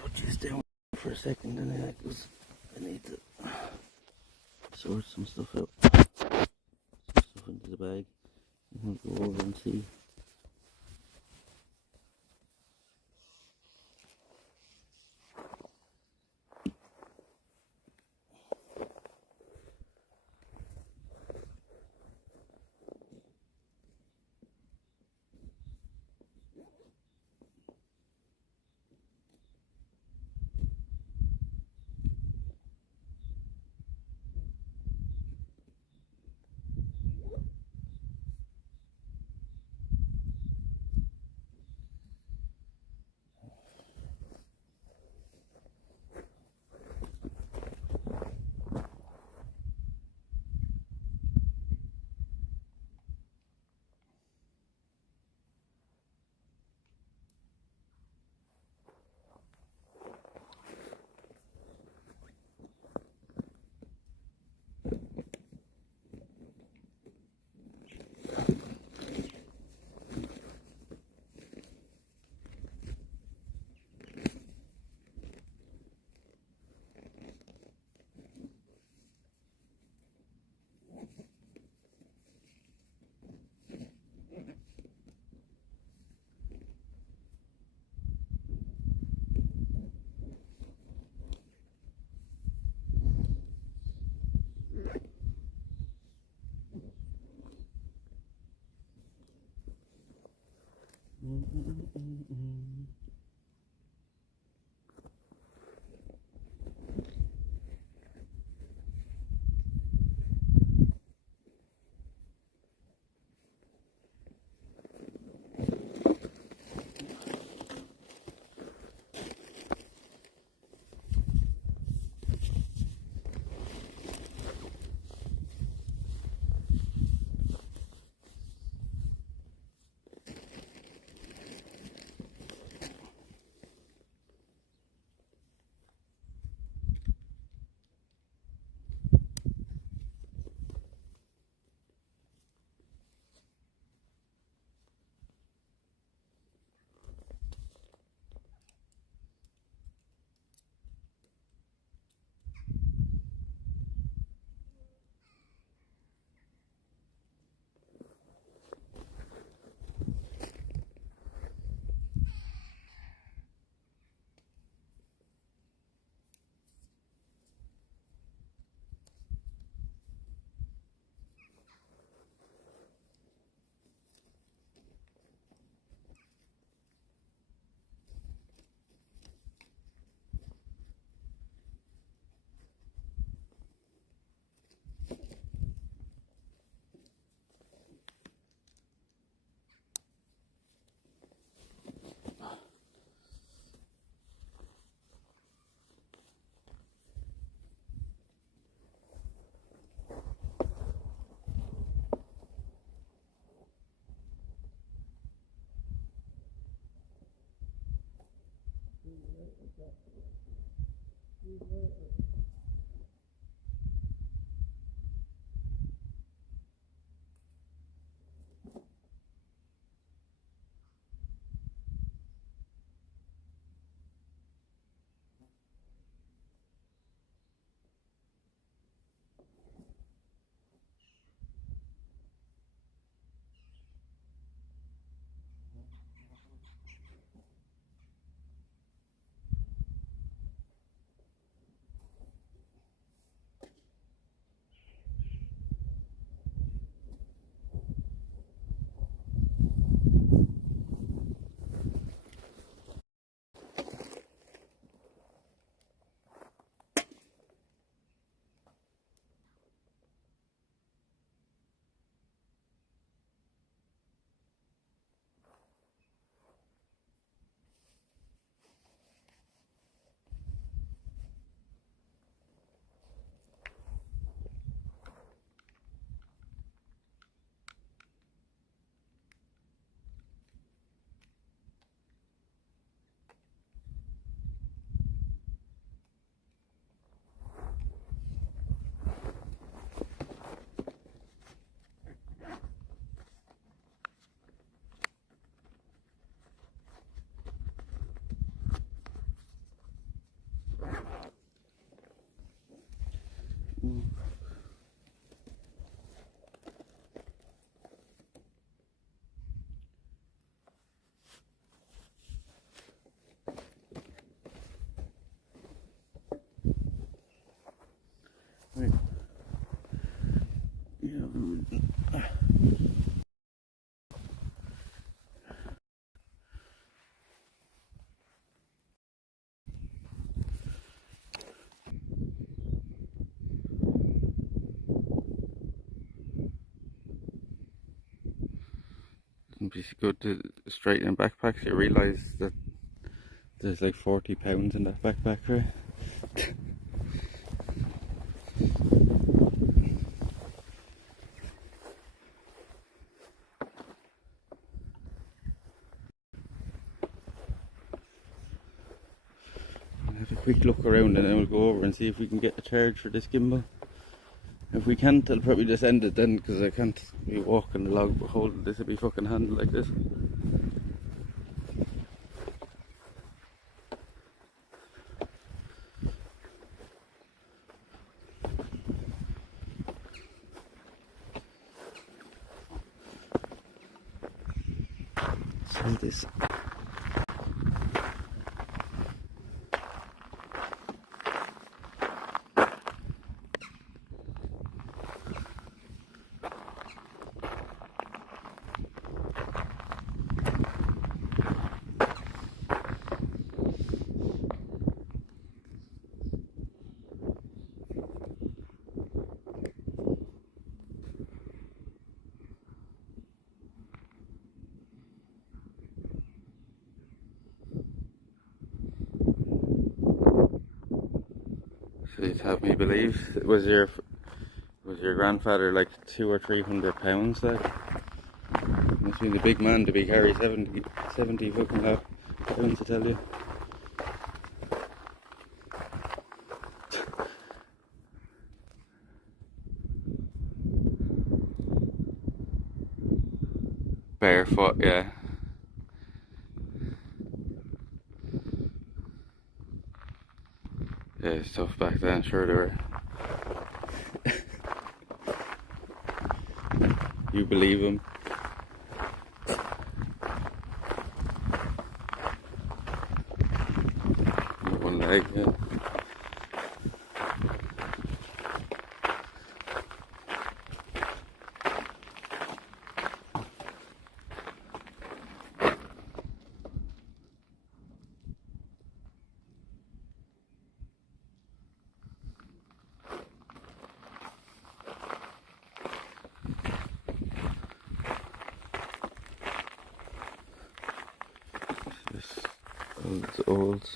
Put this down for a second, and then because I need to sort some stuff out, some stuff into the bag, and we'll go over and see. Right. Yeah. It'd be good to straighten backpacks. You realise that there's like 40 pounds in that backpack, right? Have a quick look around and then we'll go over and see if we can get a charge for this gimbal. If we can't, I'll probably just end it then, because I can't be walking along holding this. It'll be fucking handled like this. Sell this. You'd have me believe. Was your grandfather like 200 or 300 pounds? Like, must be the big man to be carry 70 fucking pounds, I tell you. Barefoot, yeah. Yeah, it's tough back then, sure they were. You believe him? One leg, yeah. It's old.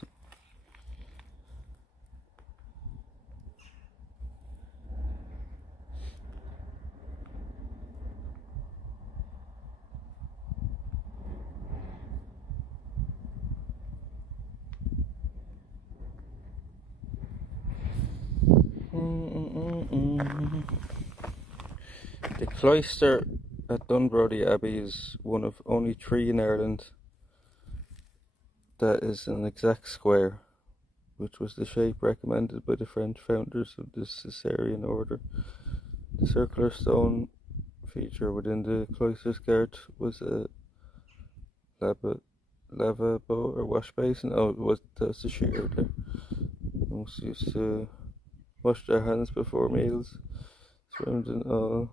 The cloister at Dunbrody Abbey is one of only 3 in Ireland that is an exact square, which was the shape recommended by the French founders of the Caesarean order. The circular stone feature within the cloister's garth was a lavabo or wash basin. Oh, that was the shear there. Monks used to wash their hands before meals. Surrounding all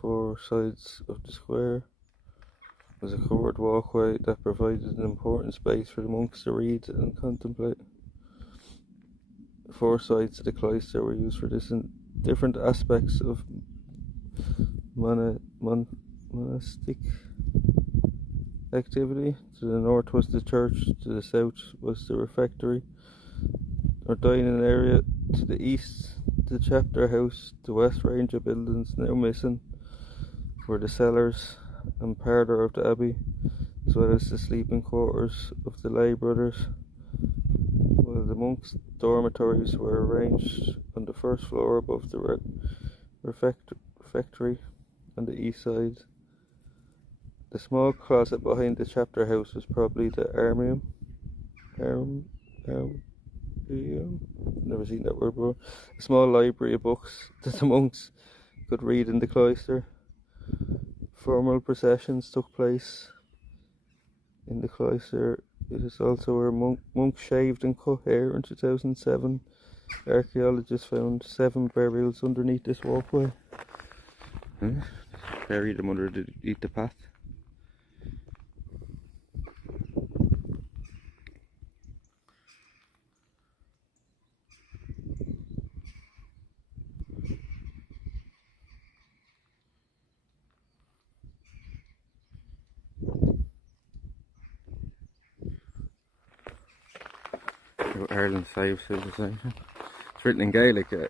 4 sides of the square was a covered walkway that provided an important space for the monks to read and contemplate. The 4 sides of the cloister were used for different aspects of monastic activity. To the north was the church, to the south was the refectory or dining area, to the east the chapter house. The west range of buildings now missing were the cellars and parlour of the Abbey, as well as the sleeping quarters of the lay brothers, while the monks' dormitories were arranged on the first floor above the refectory on the east side. The small closet behind the chapter house was probably the armium. Never seen that word before. A small library of books that the monks could read in the cloister. Formal processions took place in the cloister. It is also where monks shaved and cut hair in 2007. Archaeologists found 7 burials underneath this walkway. Buried them underneath the path. Ireland's 5 civilization. It's written in Gaelic. Yeah.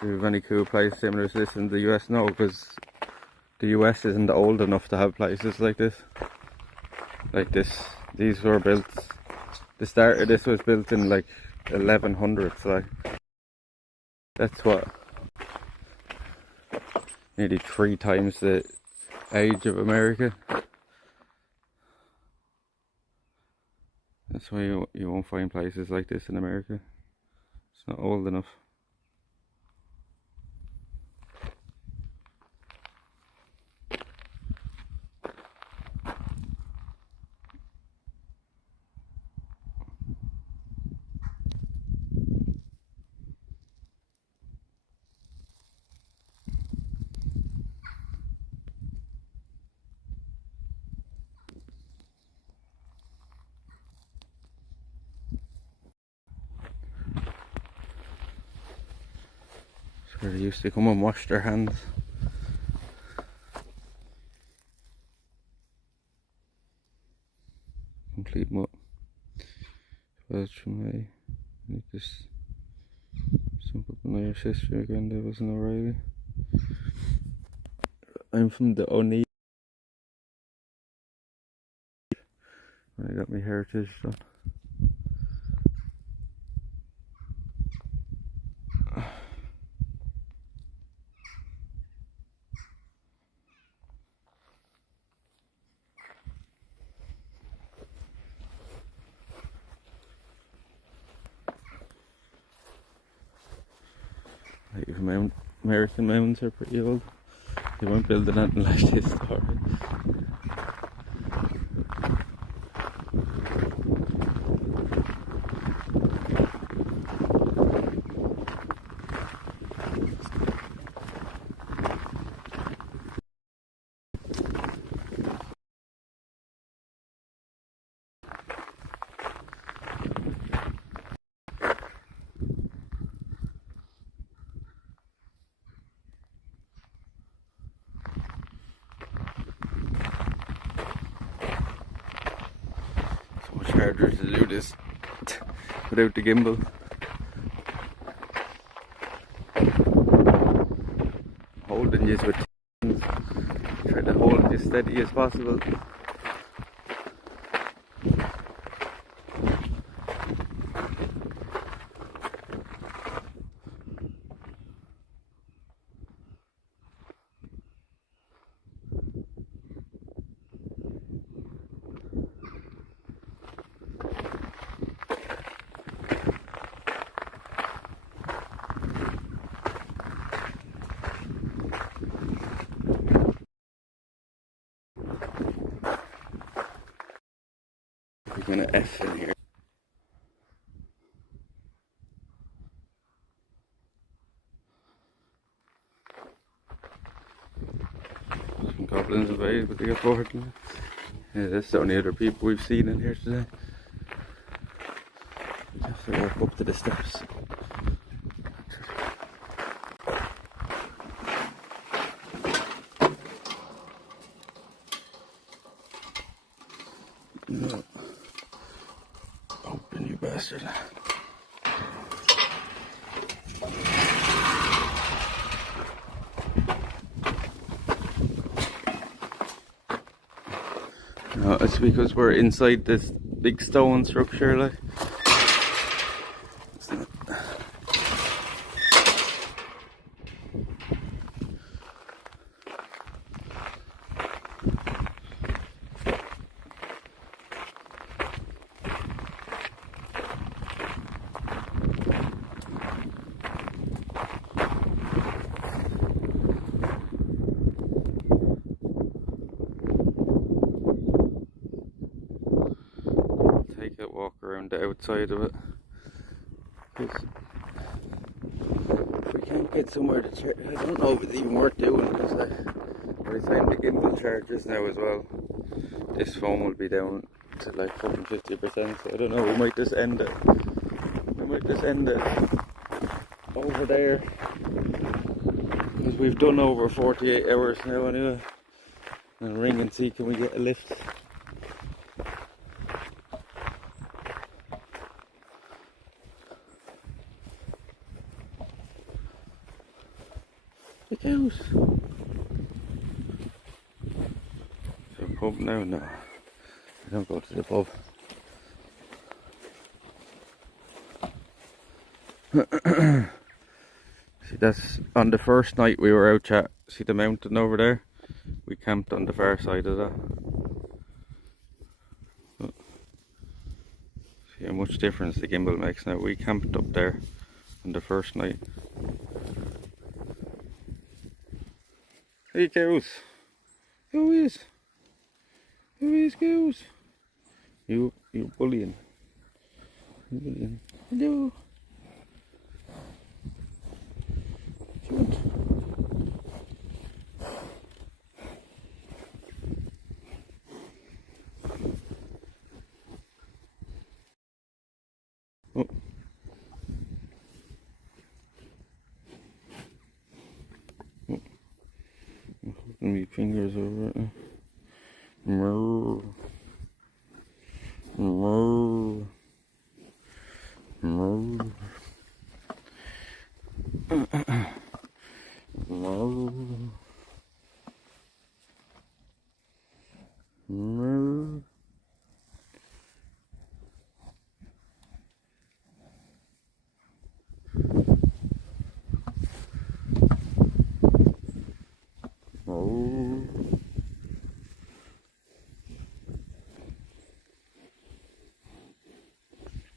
Do you have any cool place similar to this in the US? No, because the US isn't old enough to have places like this. These were built. The start of this was built in like 1100s. Like that's what, nearly 3 times the age of America. That's why you won't find places like this in America. It's not old enough. Where they used to come and wash their hands. complete mutt. 12th from May. I think this sump up in Irish history again, there was an O'Reilly. I'm from the O'Neill. I got my heritage done. Like American mountains are pretty old. They weren't building that unless they started. So much harder to do this without the gimbal. Holding this with hands, try to hold it as steady as possible. We're gonna F in here. Some goblins away, but they got bored. Yeah, that's the only other people we've seen in here today. We have to walk up to the steps. No. Open, you bastard. No, it's because we're inside this big stone structure, like. Take a walk around the outside of it. If we can't get somewhere to charge, I don't know if it's even worth doing, because by the time the gimbal charges now as well, this phone will be down to like fucking 50%, so I don't know, we might just end it. We might just end it over there, because we've done over 48 hours now anyway. And ring and see, can we get a lift? The cows. So pub now? No. I don't go to the pub. See, that's on the first night we were out chat. See the mountain over there? We camped on the far side of that. But see how much difference the gimbal makes now. We camped up there on the first night. Hey cows! Who is? Who is cows? You're bullying. You're bullying. Hello. Cute. Oh. Oh. I'm holding my fingers over it. Murr. Moo. Moo. Moo. Moo. Moo.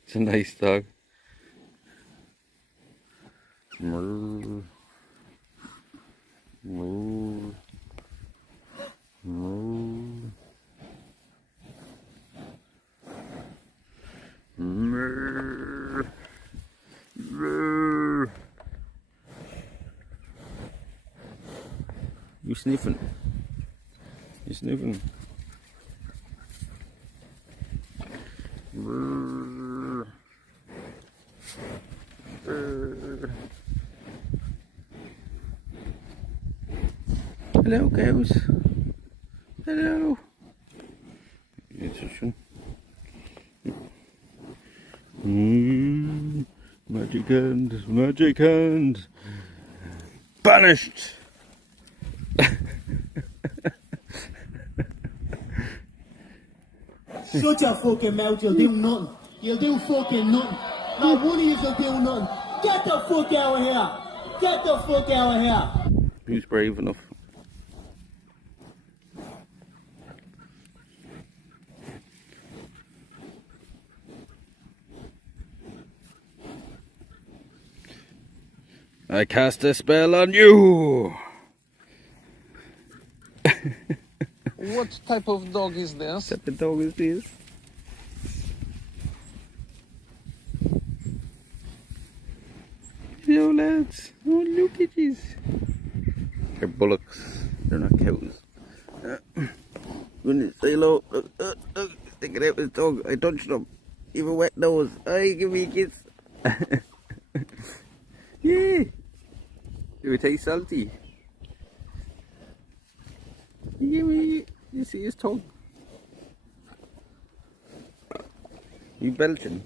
It's a nice dog. Moo. Moo. Moo. Moo. Moo. You sniffing? You sniffing? Moo. Hello, cows. Hello. Magic hand, magic hand. Banished. Shut your fucking mouth, you'll do nothing. You'll do fucking nothing. Not one of you will do nothing. Get the fuck out of here. Get the fuck out of here. Who's brave enough? I cast a spell on you. What type of dog is this? What type of dog is this? Hello, lads. Oh, look at these. They're bullocks. They're not cows. When say hello, look, sticking out his tongue. I touched him. Even wet nose. Aye, give me a kiss. Yeah. Do it taste salty? Give me. You see his tongue? You belching?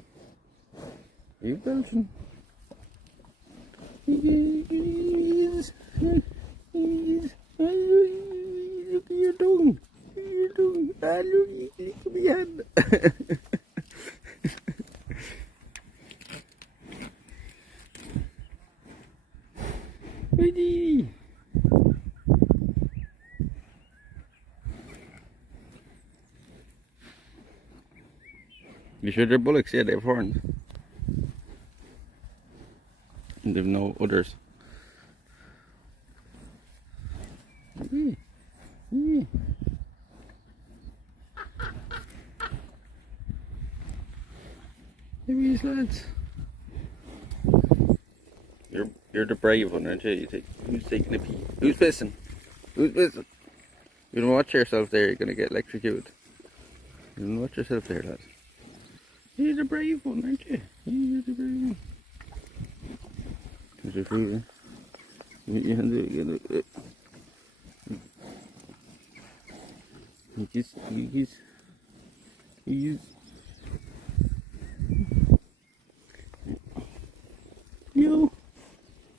You belching? Yes. Yes. Look at your tongue. Look at your tongue. Ah, look at my hand. Buddy. You sure they're bullocks? Yeah, they have horns. And they've no udders. Yeah. Yeah. Here he is, lads. You're the brave one, aren't you? Who's taking a pee? Who's pissing? Who's pissing? You don't watch yourself there, you're gonna get electrocuted. You don't watch yourself there, lads. You're the brave one, aren't you? You're the brave one. There's your food, eh? You can do it again. You kiss. Yo.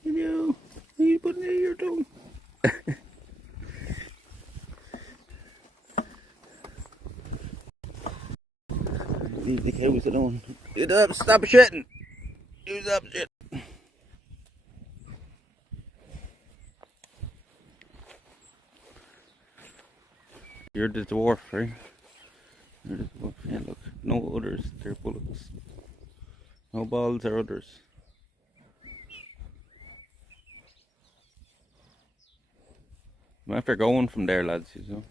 Hello. Are you putting it in your tongue? Leave the cows alone. Get up, stop shitting. You stop shitting. You're the dwarf, right? You're the dwarf. Yeah, look. No others. They're bullocks. No balls or others. I'm after going from there, lads, you know.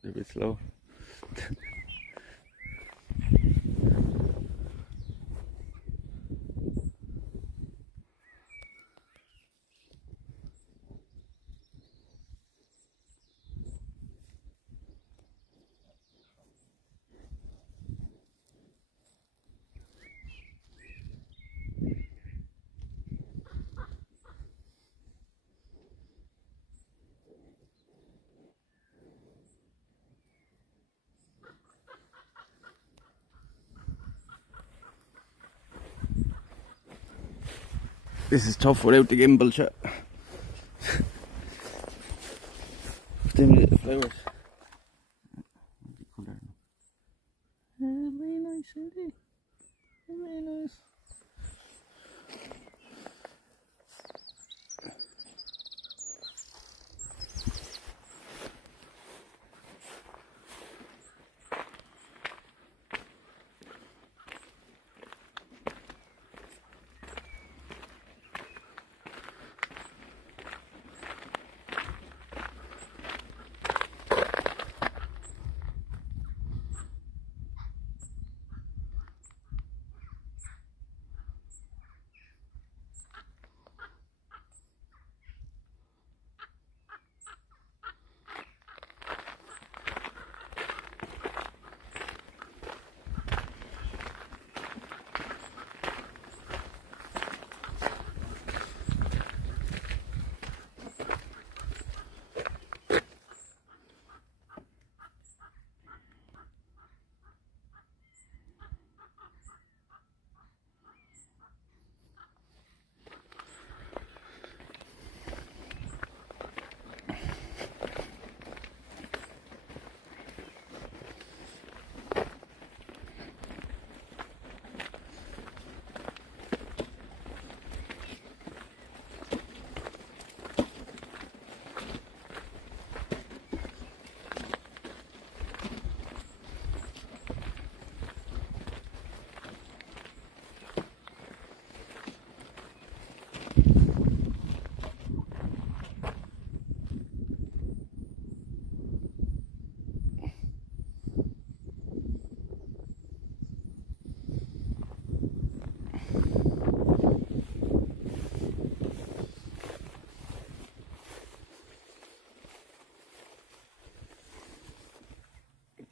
They're a bit slow. This is tough without the gimbal shot. Them little flowers. Very nice, isn't it? Very nice.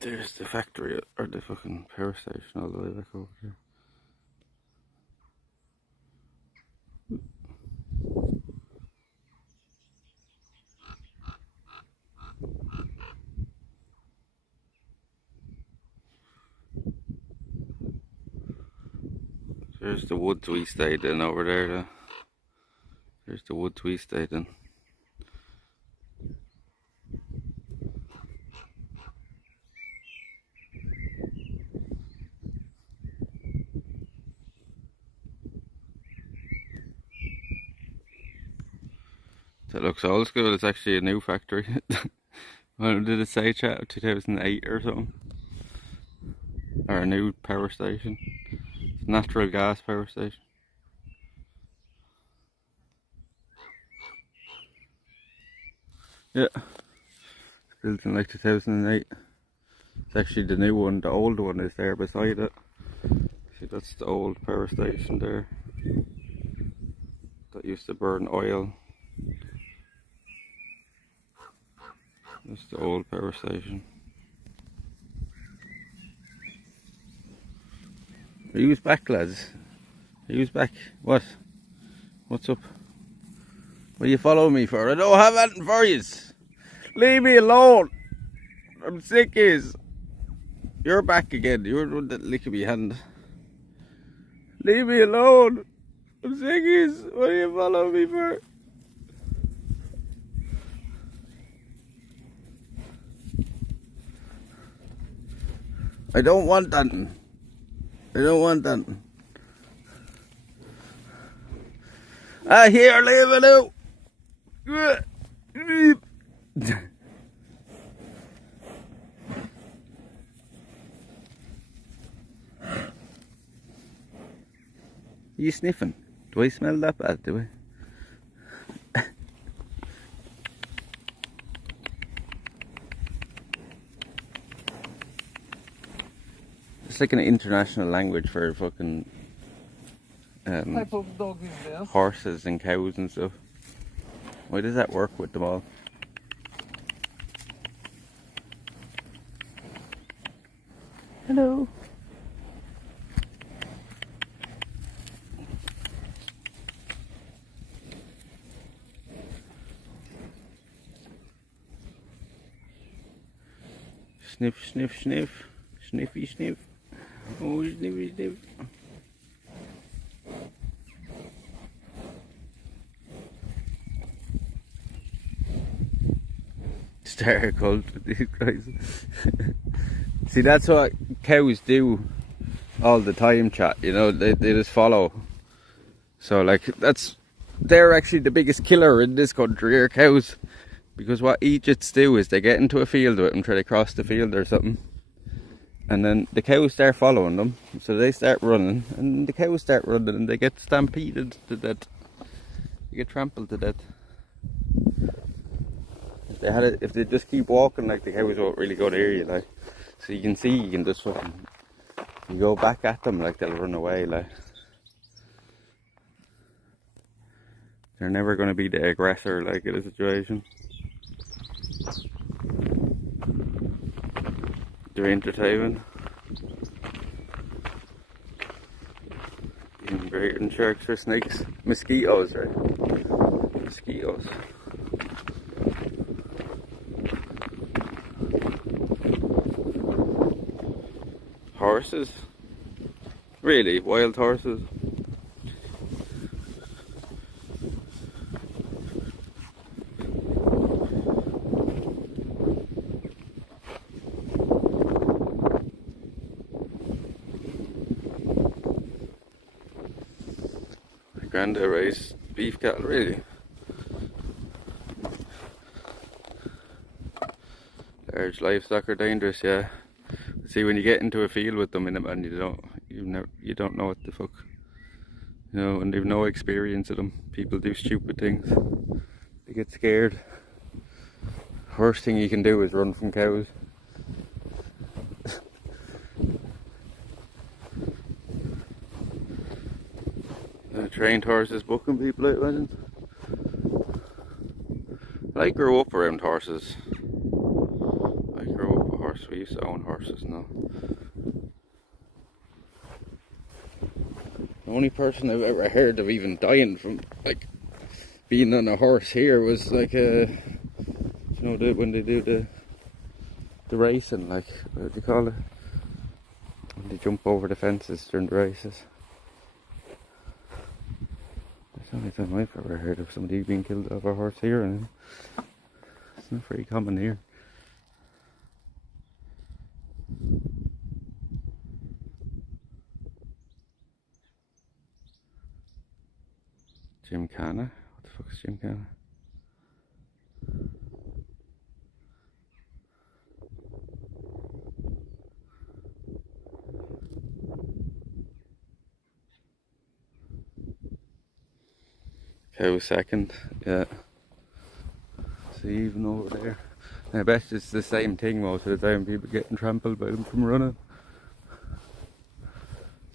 There's the factory, or the fucking power station all the way back over there. There's the woods we stayed in over there. There's the woods we stayed in. That looks old school. It's actually a new factory. When did it say, chat? 2008 or something? Or a new power station. It's a natural gas power station. Yeah. It's built in like 2008. It's actually the new one. The old one is there beside it. See, that's the old power station there. That used to burn oil. That's the old power station. Are you back, lads? Are you back? What? What's up? What are you following me for? I don't have anything for you. Leave me alone. I'm sick as. You're back again. You're the one that licked me hand. Leave me alone. I'm sick as. What are you following me for? I don't want that. I don't want that. Here, leave it out. You sniffing? Do I smell that bad, do I? It's like an international language for fucking What type of dog is this? horses and cows and stuff. Why does that work with them all? Hello. Sniff, sniff, sniff. Sniffy, sniff. Oh, sniffy, sniff. Start a cult with these guys. See, that's what cows do all the time, chat. You know, they just follow. So like they're actually the biggest killer in this country, are cows. Because what Egypts do is they get into a field with them, try to cross the field or something. And then the cows start following them. So they start running. And the cows start running and they get stampeded to death. They get trampled to death. If they just keep walking, like, the cows won't really go near you, like. So you can see, you can just fucking, you go back at them, like, they'll run away, like. They're never going to be the aggressor, like, in a situation. They're entertaining. Even greater than sharks or snakes. Mosquitoes, right? Mosquitoes. Horses? Really? Wild horses? My granddad raised beef cattle, really? Large livestock are dangerous, yeah. See, when you get into a field with them in it, and you don't know what the fuck, you know, and they've no experience of them. People do stupid things. They get scared. Worst thing you can do is run from cows. Trained horses booking people out, imagine. I grew up around horses. I grew up with horses. We used to own horses now. The only person I've ever heard of even dying from, like, being on a horse here was, like, you know, when they do the racing, like, what do you call it? When they jump over the fences during the races. That's the only time I've ever heard of somebody being killed off a horse here, and it's not very common here. Gymkhana? What the fuck is Gymkhana? Cow second, yeah. See, even over there. I bet it's the same thing most of the time, people getting trampled by them from running.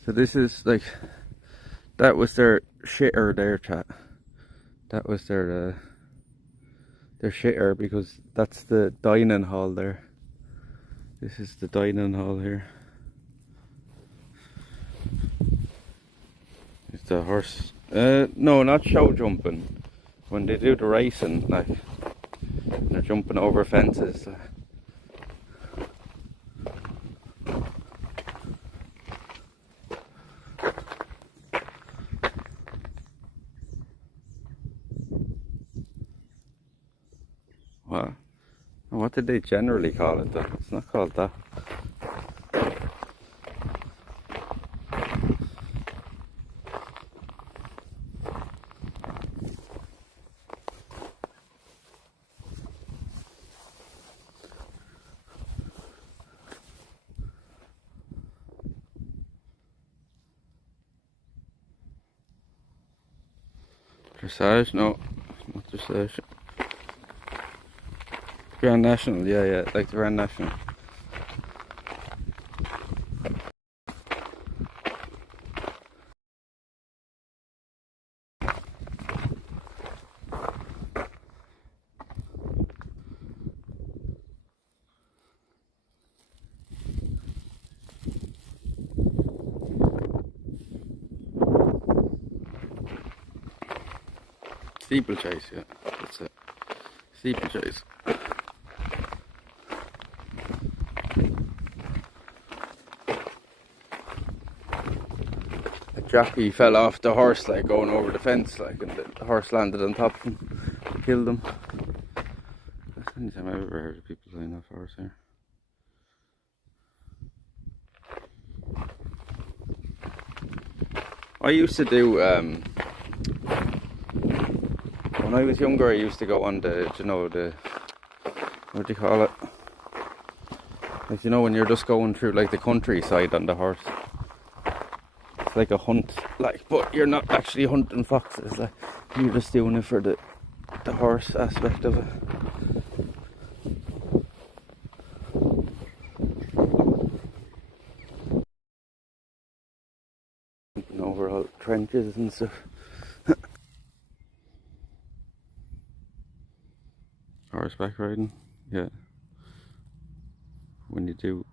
So this is like, that was their shitter there, chat. That was their shitter, because that's the dining hall there. This is the dining hall here. It's the horse. No, not show jumping. When they do the racing, like, they're jumping over fences. What? What did they generally call it though? It's not called that. Dressage? No, not dressage. Grand National, yeah, like the Grand National. Steeplechase, yeah, that's it. Steeplechase. A jockey fell off the horse, like, going over the fence, like, and the horse landed on top of him and killed him. Anytime I've ever heard of people saying that horse here. I used to do, when I was younger, I used to go on the, you know, the, what do you call it? Like, you know, when you're just going through like the countryside on the horse. It's like a hunt, like, but you're not actually hunting foxes, like, you're just doing it for the horse aspect of it. Over all trenches and stuff. Horseback riding, yeah. When you do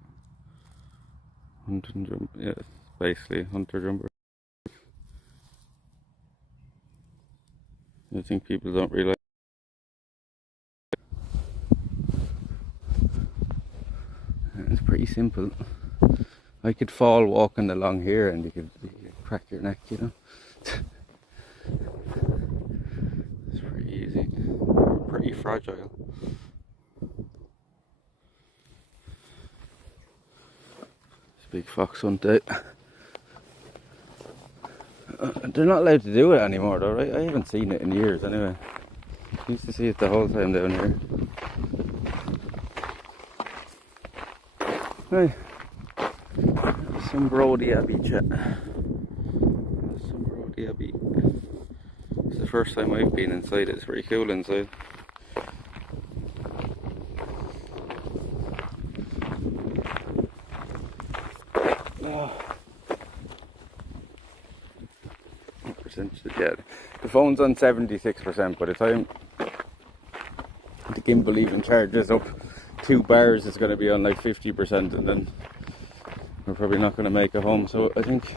hunt and jump, yeah, it's basically hunter jumper. I think people don't realise. It's pretty simple. I could fall walking along here and you could crack your neck, you know. It's pretty easy, pretty fragile. It's a big fox hunt out. They're not allowed to do it anymore though, right? I haven't seen it in years anyway. I used to see it the whole time down here. Hey. Dunbrody Abbey chat. Dunbrody Abbey. It's the first time I've been inside. It's pretty cool inside. Yeah, the phone's on 76%. By the time the gimbal even charges up 2 bars, it's going to be on like 50%, and then we're probably not going to make it home. So I think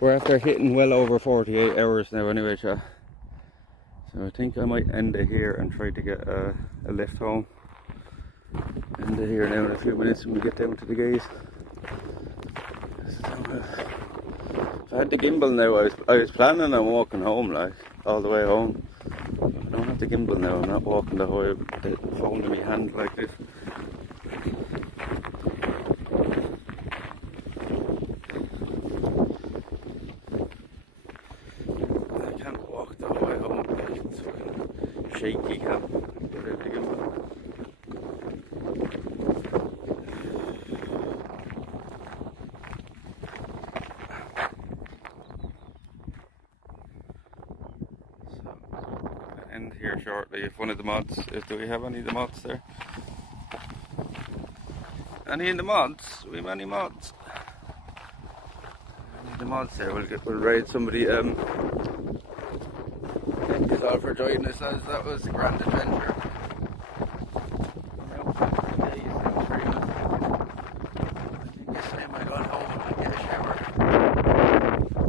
we're after hitting well over 48 hours now anyway, chat. So I think I might end it here and try to get a lift home. End it here now in a few minutes when we get down to the gate. If I had the gimbal now, I was planning on walking home, like, all the way home. I don't have the gimbal now, I'm not walking the whole the phone in my hand like this. Shaky camp without the gimbal. So I'll end here shortly. If one of the mods, do we have any of the mods there? Any in the mods? We have any mods? Any of the mods there? We'll raid somebody. Thank you all for joining us, as that was a grand adventure. I think it's time I got home and get a shower.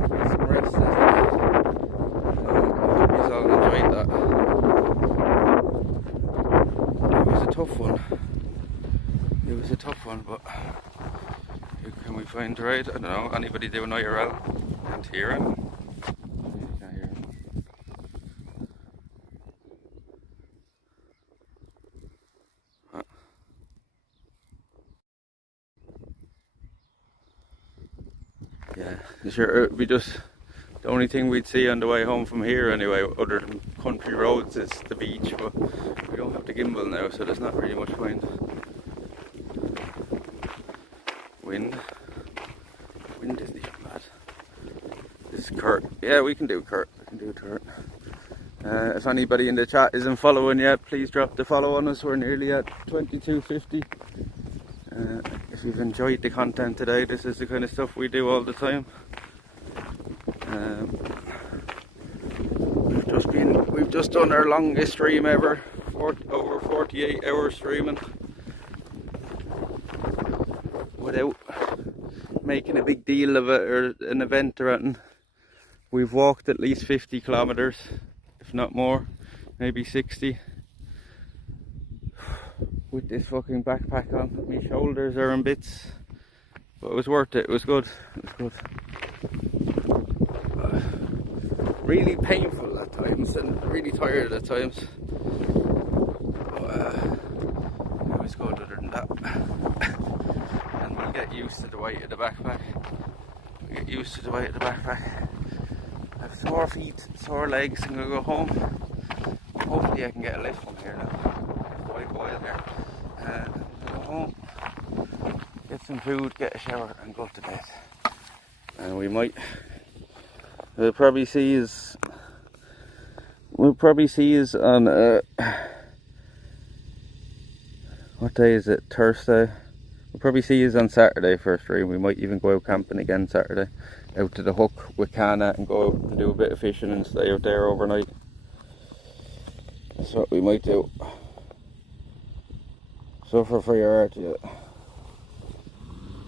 Get some rest. I hope you all enjoyed that. It was a tough one. It was a tough one, but who can we find to ride? I don't know. Anybody doing IRL? Can't hear him. Yeah, sure, it'd be just the only thing we'd see on the way home from here anyway, other than country roads, is the beach, but we don't have the gimbal now, so there's not really much point. Wind isn't even bad. This is Kurt. Yeah, we can do Kurt. We can do Kurt. If anybody in the chat isn't following yet, please drop the follow on us. We're nearly at 2250. If you've enjoyed the content today, this is the kind of stuff we do all the time. We've just done our longest stream ever, over 48 hours streaming, without making a big deal of it or an event or anything. We've walked at least 50 kilometers, if not more, maybe 60. With this fucking backpack on, my shoulders are in bits, but it was worth it. It was good. It was good. Really painful at times and really tired at times. But, get used to the weight of the backpack. Get used to the weight of the backpack. I have sore feet, sore legs. I'm gonna go home. Hopefully I can get a lift from here now. Quite a while here. Go home, get some food, get a shower, and go to bed. And we'll probably see is on what day is it? Thursday. We'll probably see is on Saturday for a stream. We might even go out camping again Saturday, out to the hook with Kana and go out and do a bit of fishing and stay out there overnight. That's what we might do. Suffer for your art, yeah.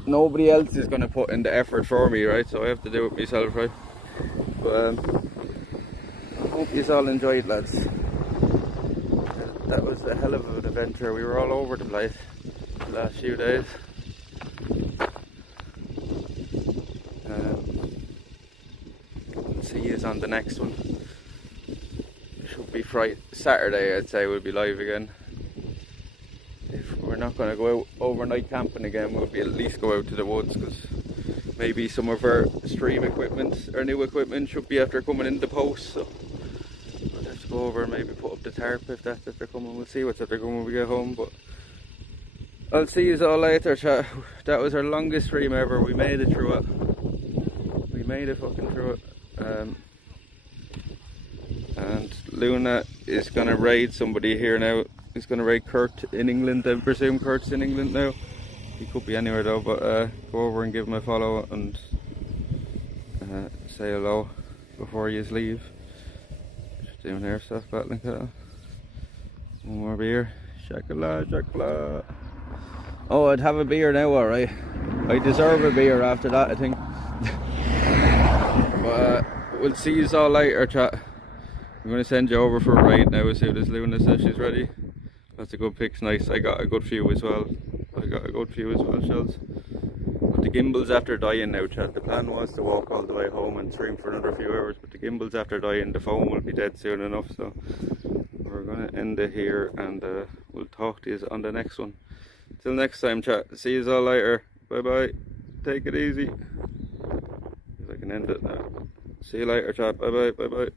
Nobody else is going to put in the effort for me, right? So I have to do it myself, right? But I hope you all enjoyed, lads. That was a hell of an adventure. We were all over the place the last few days. See you on the next one. Should be Friday, Saturday, I'd say we'll be live again. If we're not going to go out overnight camping again, we'll be at least go out to the woods, because maybe some of our stream equipment, our new equipment, should be after coming in the post. So we'll have to go over and maybe put up the tarp if that's after coming. We'll see what's after coming when we get home. But I'll see you all later, chat. That was our longest stream ever. We made it through it. We made it fucking through it. And Luna is going to raid somebody here now. He's going to raid Kurt in England. I presume Kurt's in England now. He could be anywhere though, but go over and give him a follow and say hello before you leave. Just doing here stuff, battling cattle. One more beer. Chocolate, chocolate. Oh, I'd have a beer now, alright. I deserve a beer after that, I think. But we'll see you all later, chat. I'm going to send you over for a raid now as soon as Luna says she's ready. That's a good pics, nice. I got a good few as well. Shells. But the gimbal's after dying now, chat. The plan was to walk all the way home and stream for another few hours, but the gimbal's after dying. The phone will be dead soon enough, so we're going to end it here, and we'll talk to you on the next one. Till next time, chat. See you all later. Bye bye. Take it easy. If I can end it now. See you later, chat. Bye bye. Bye bye.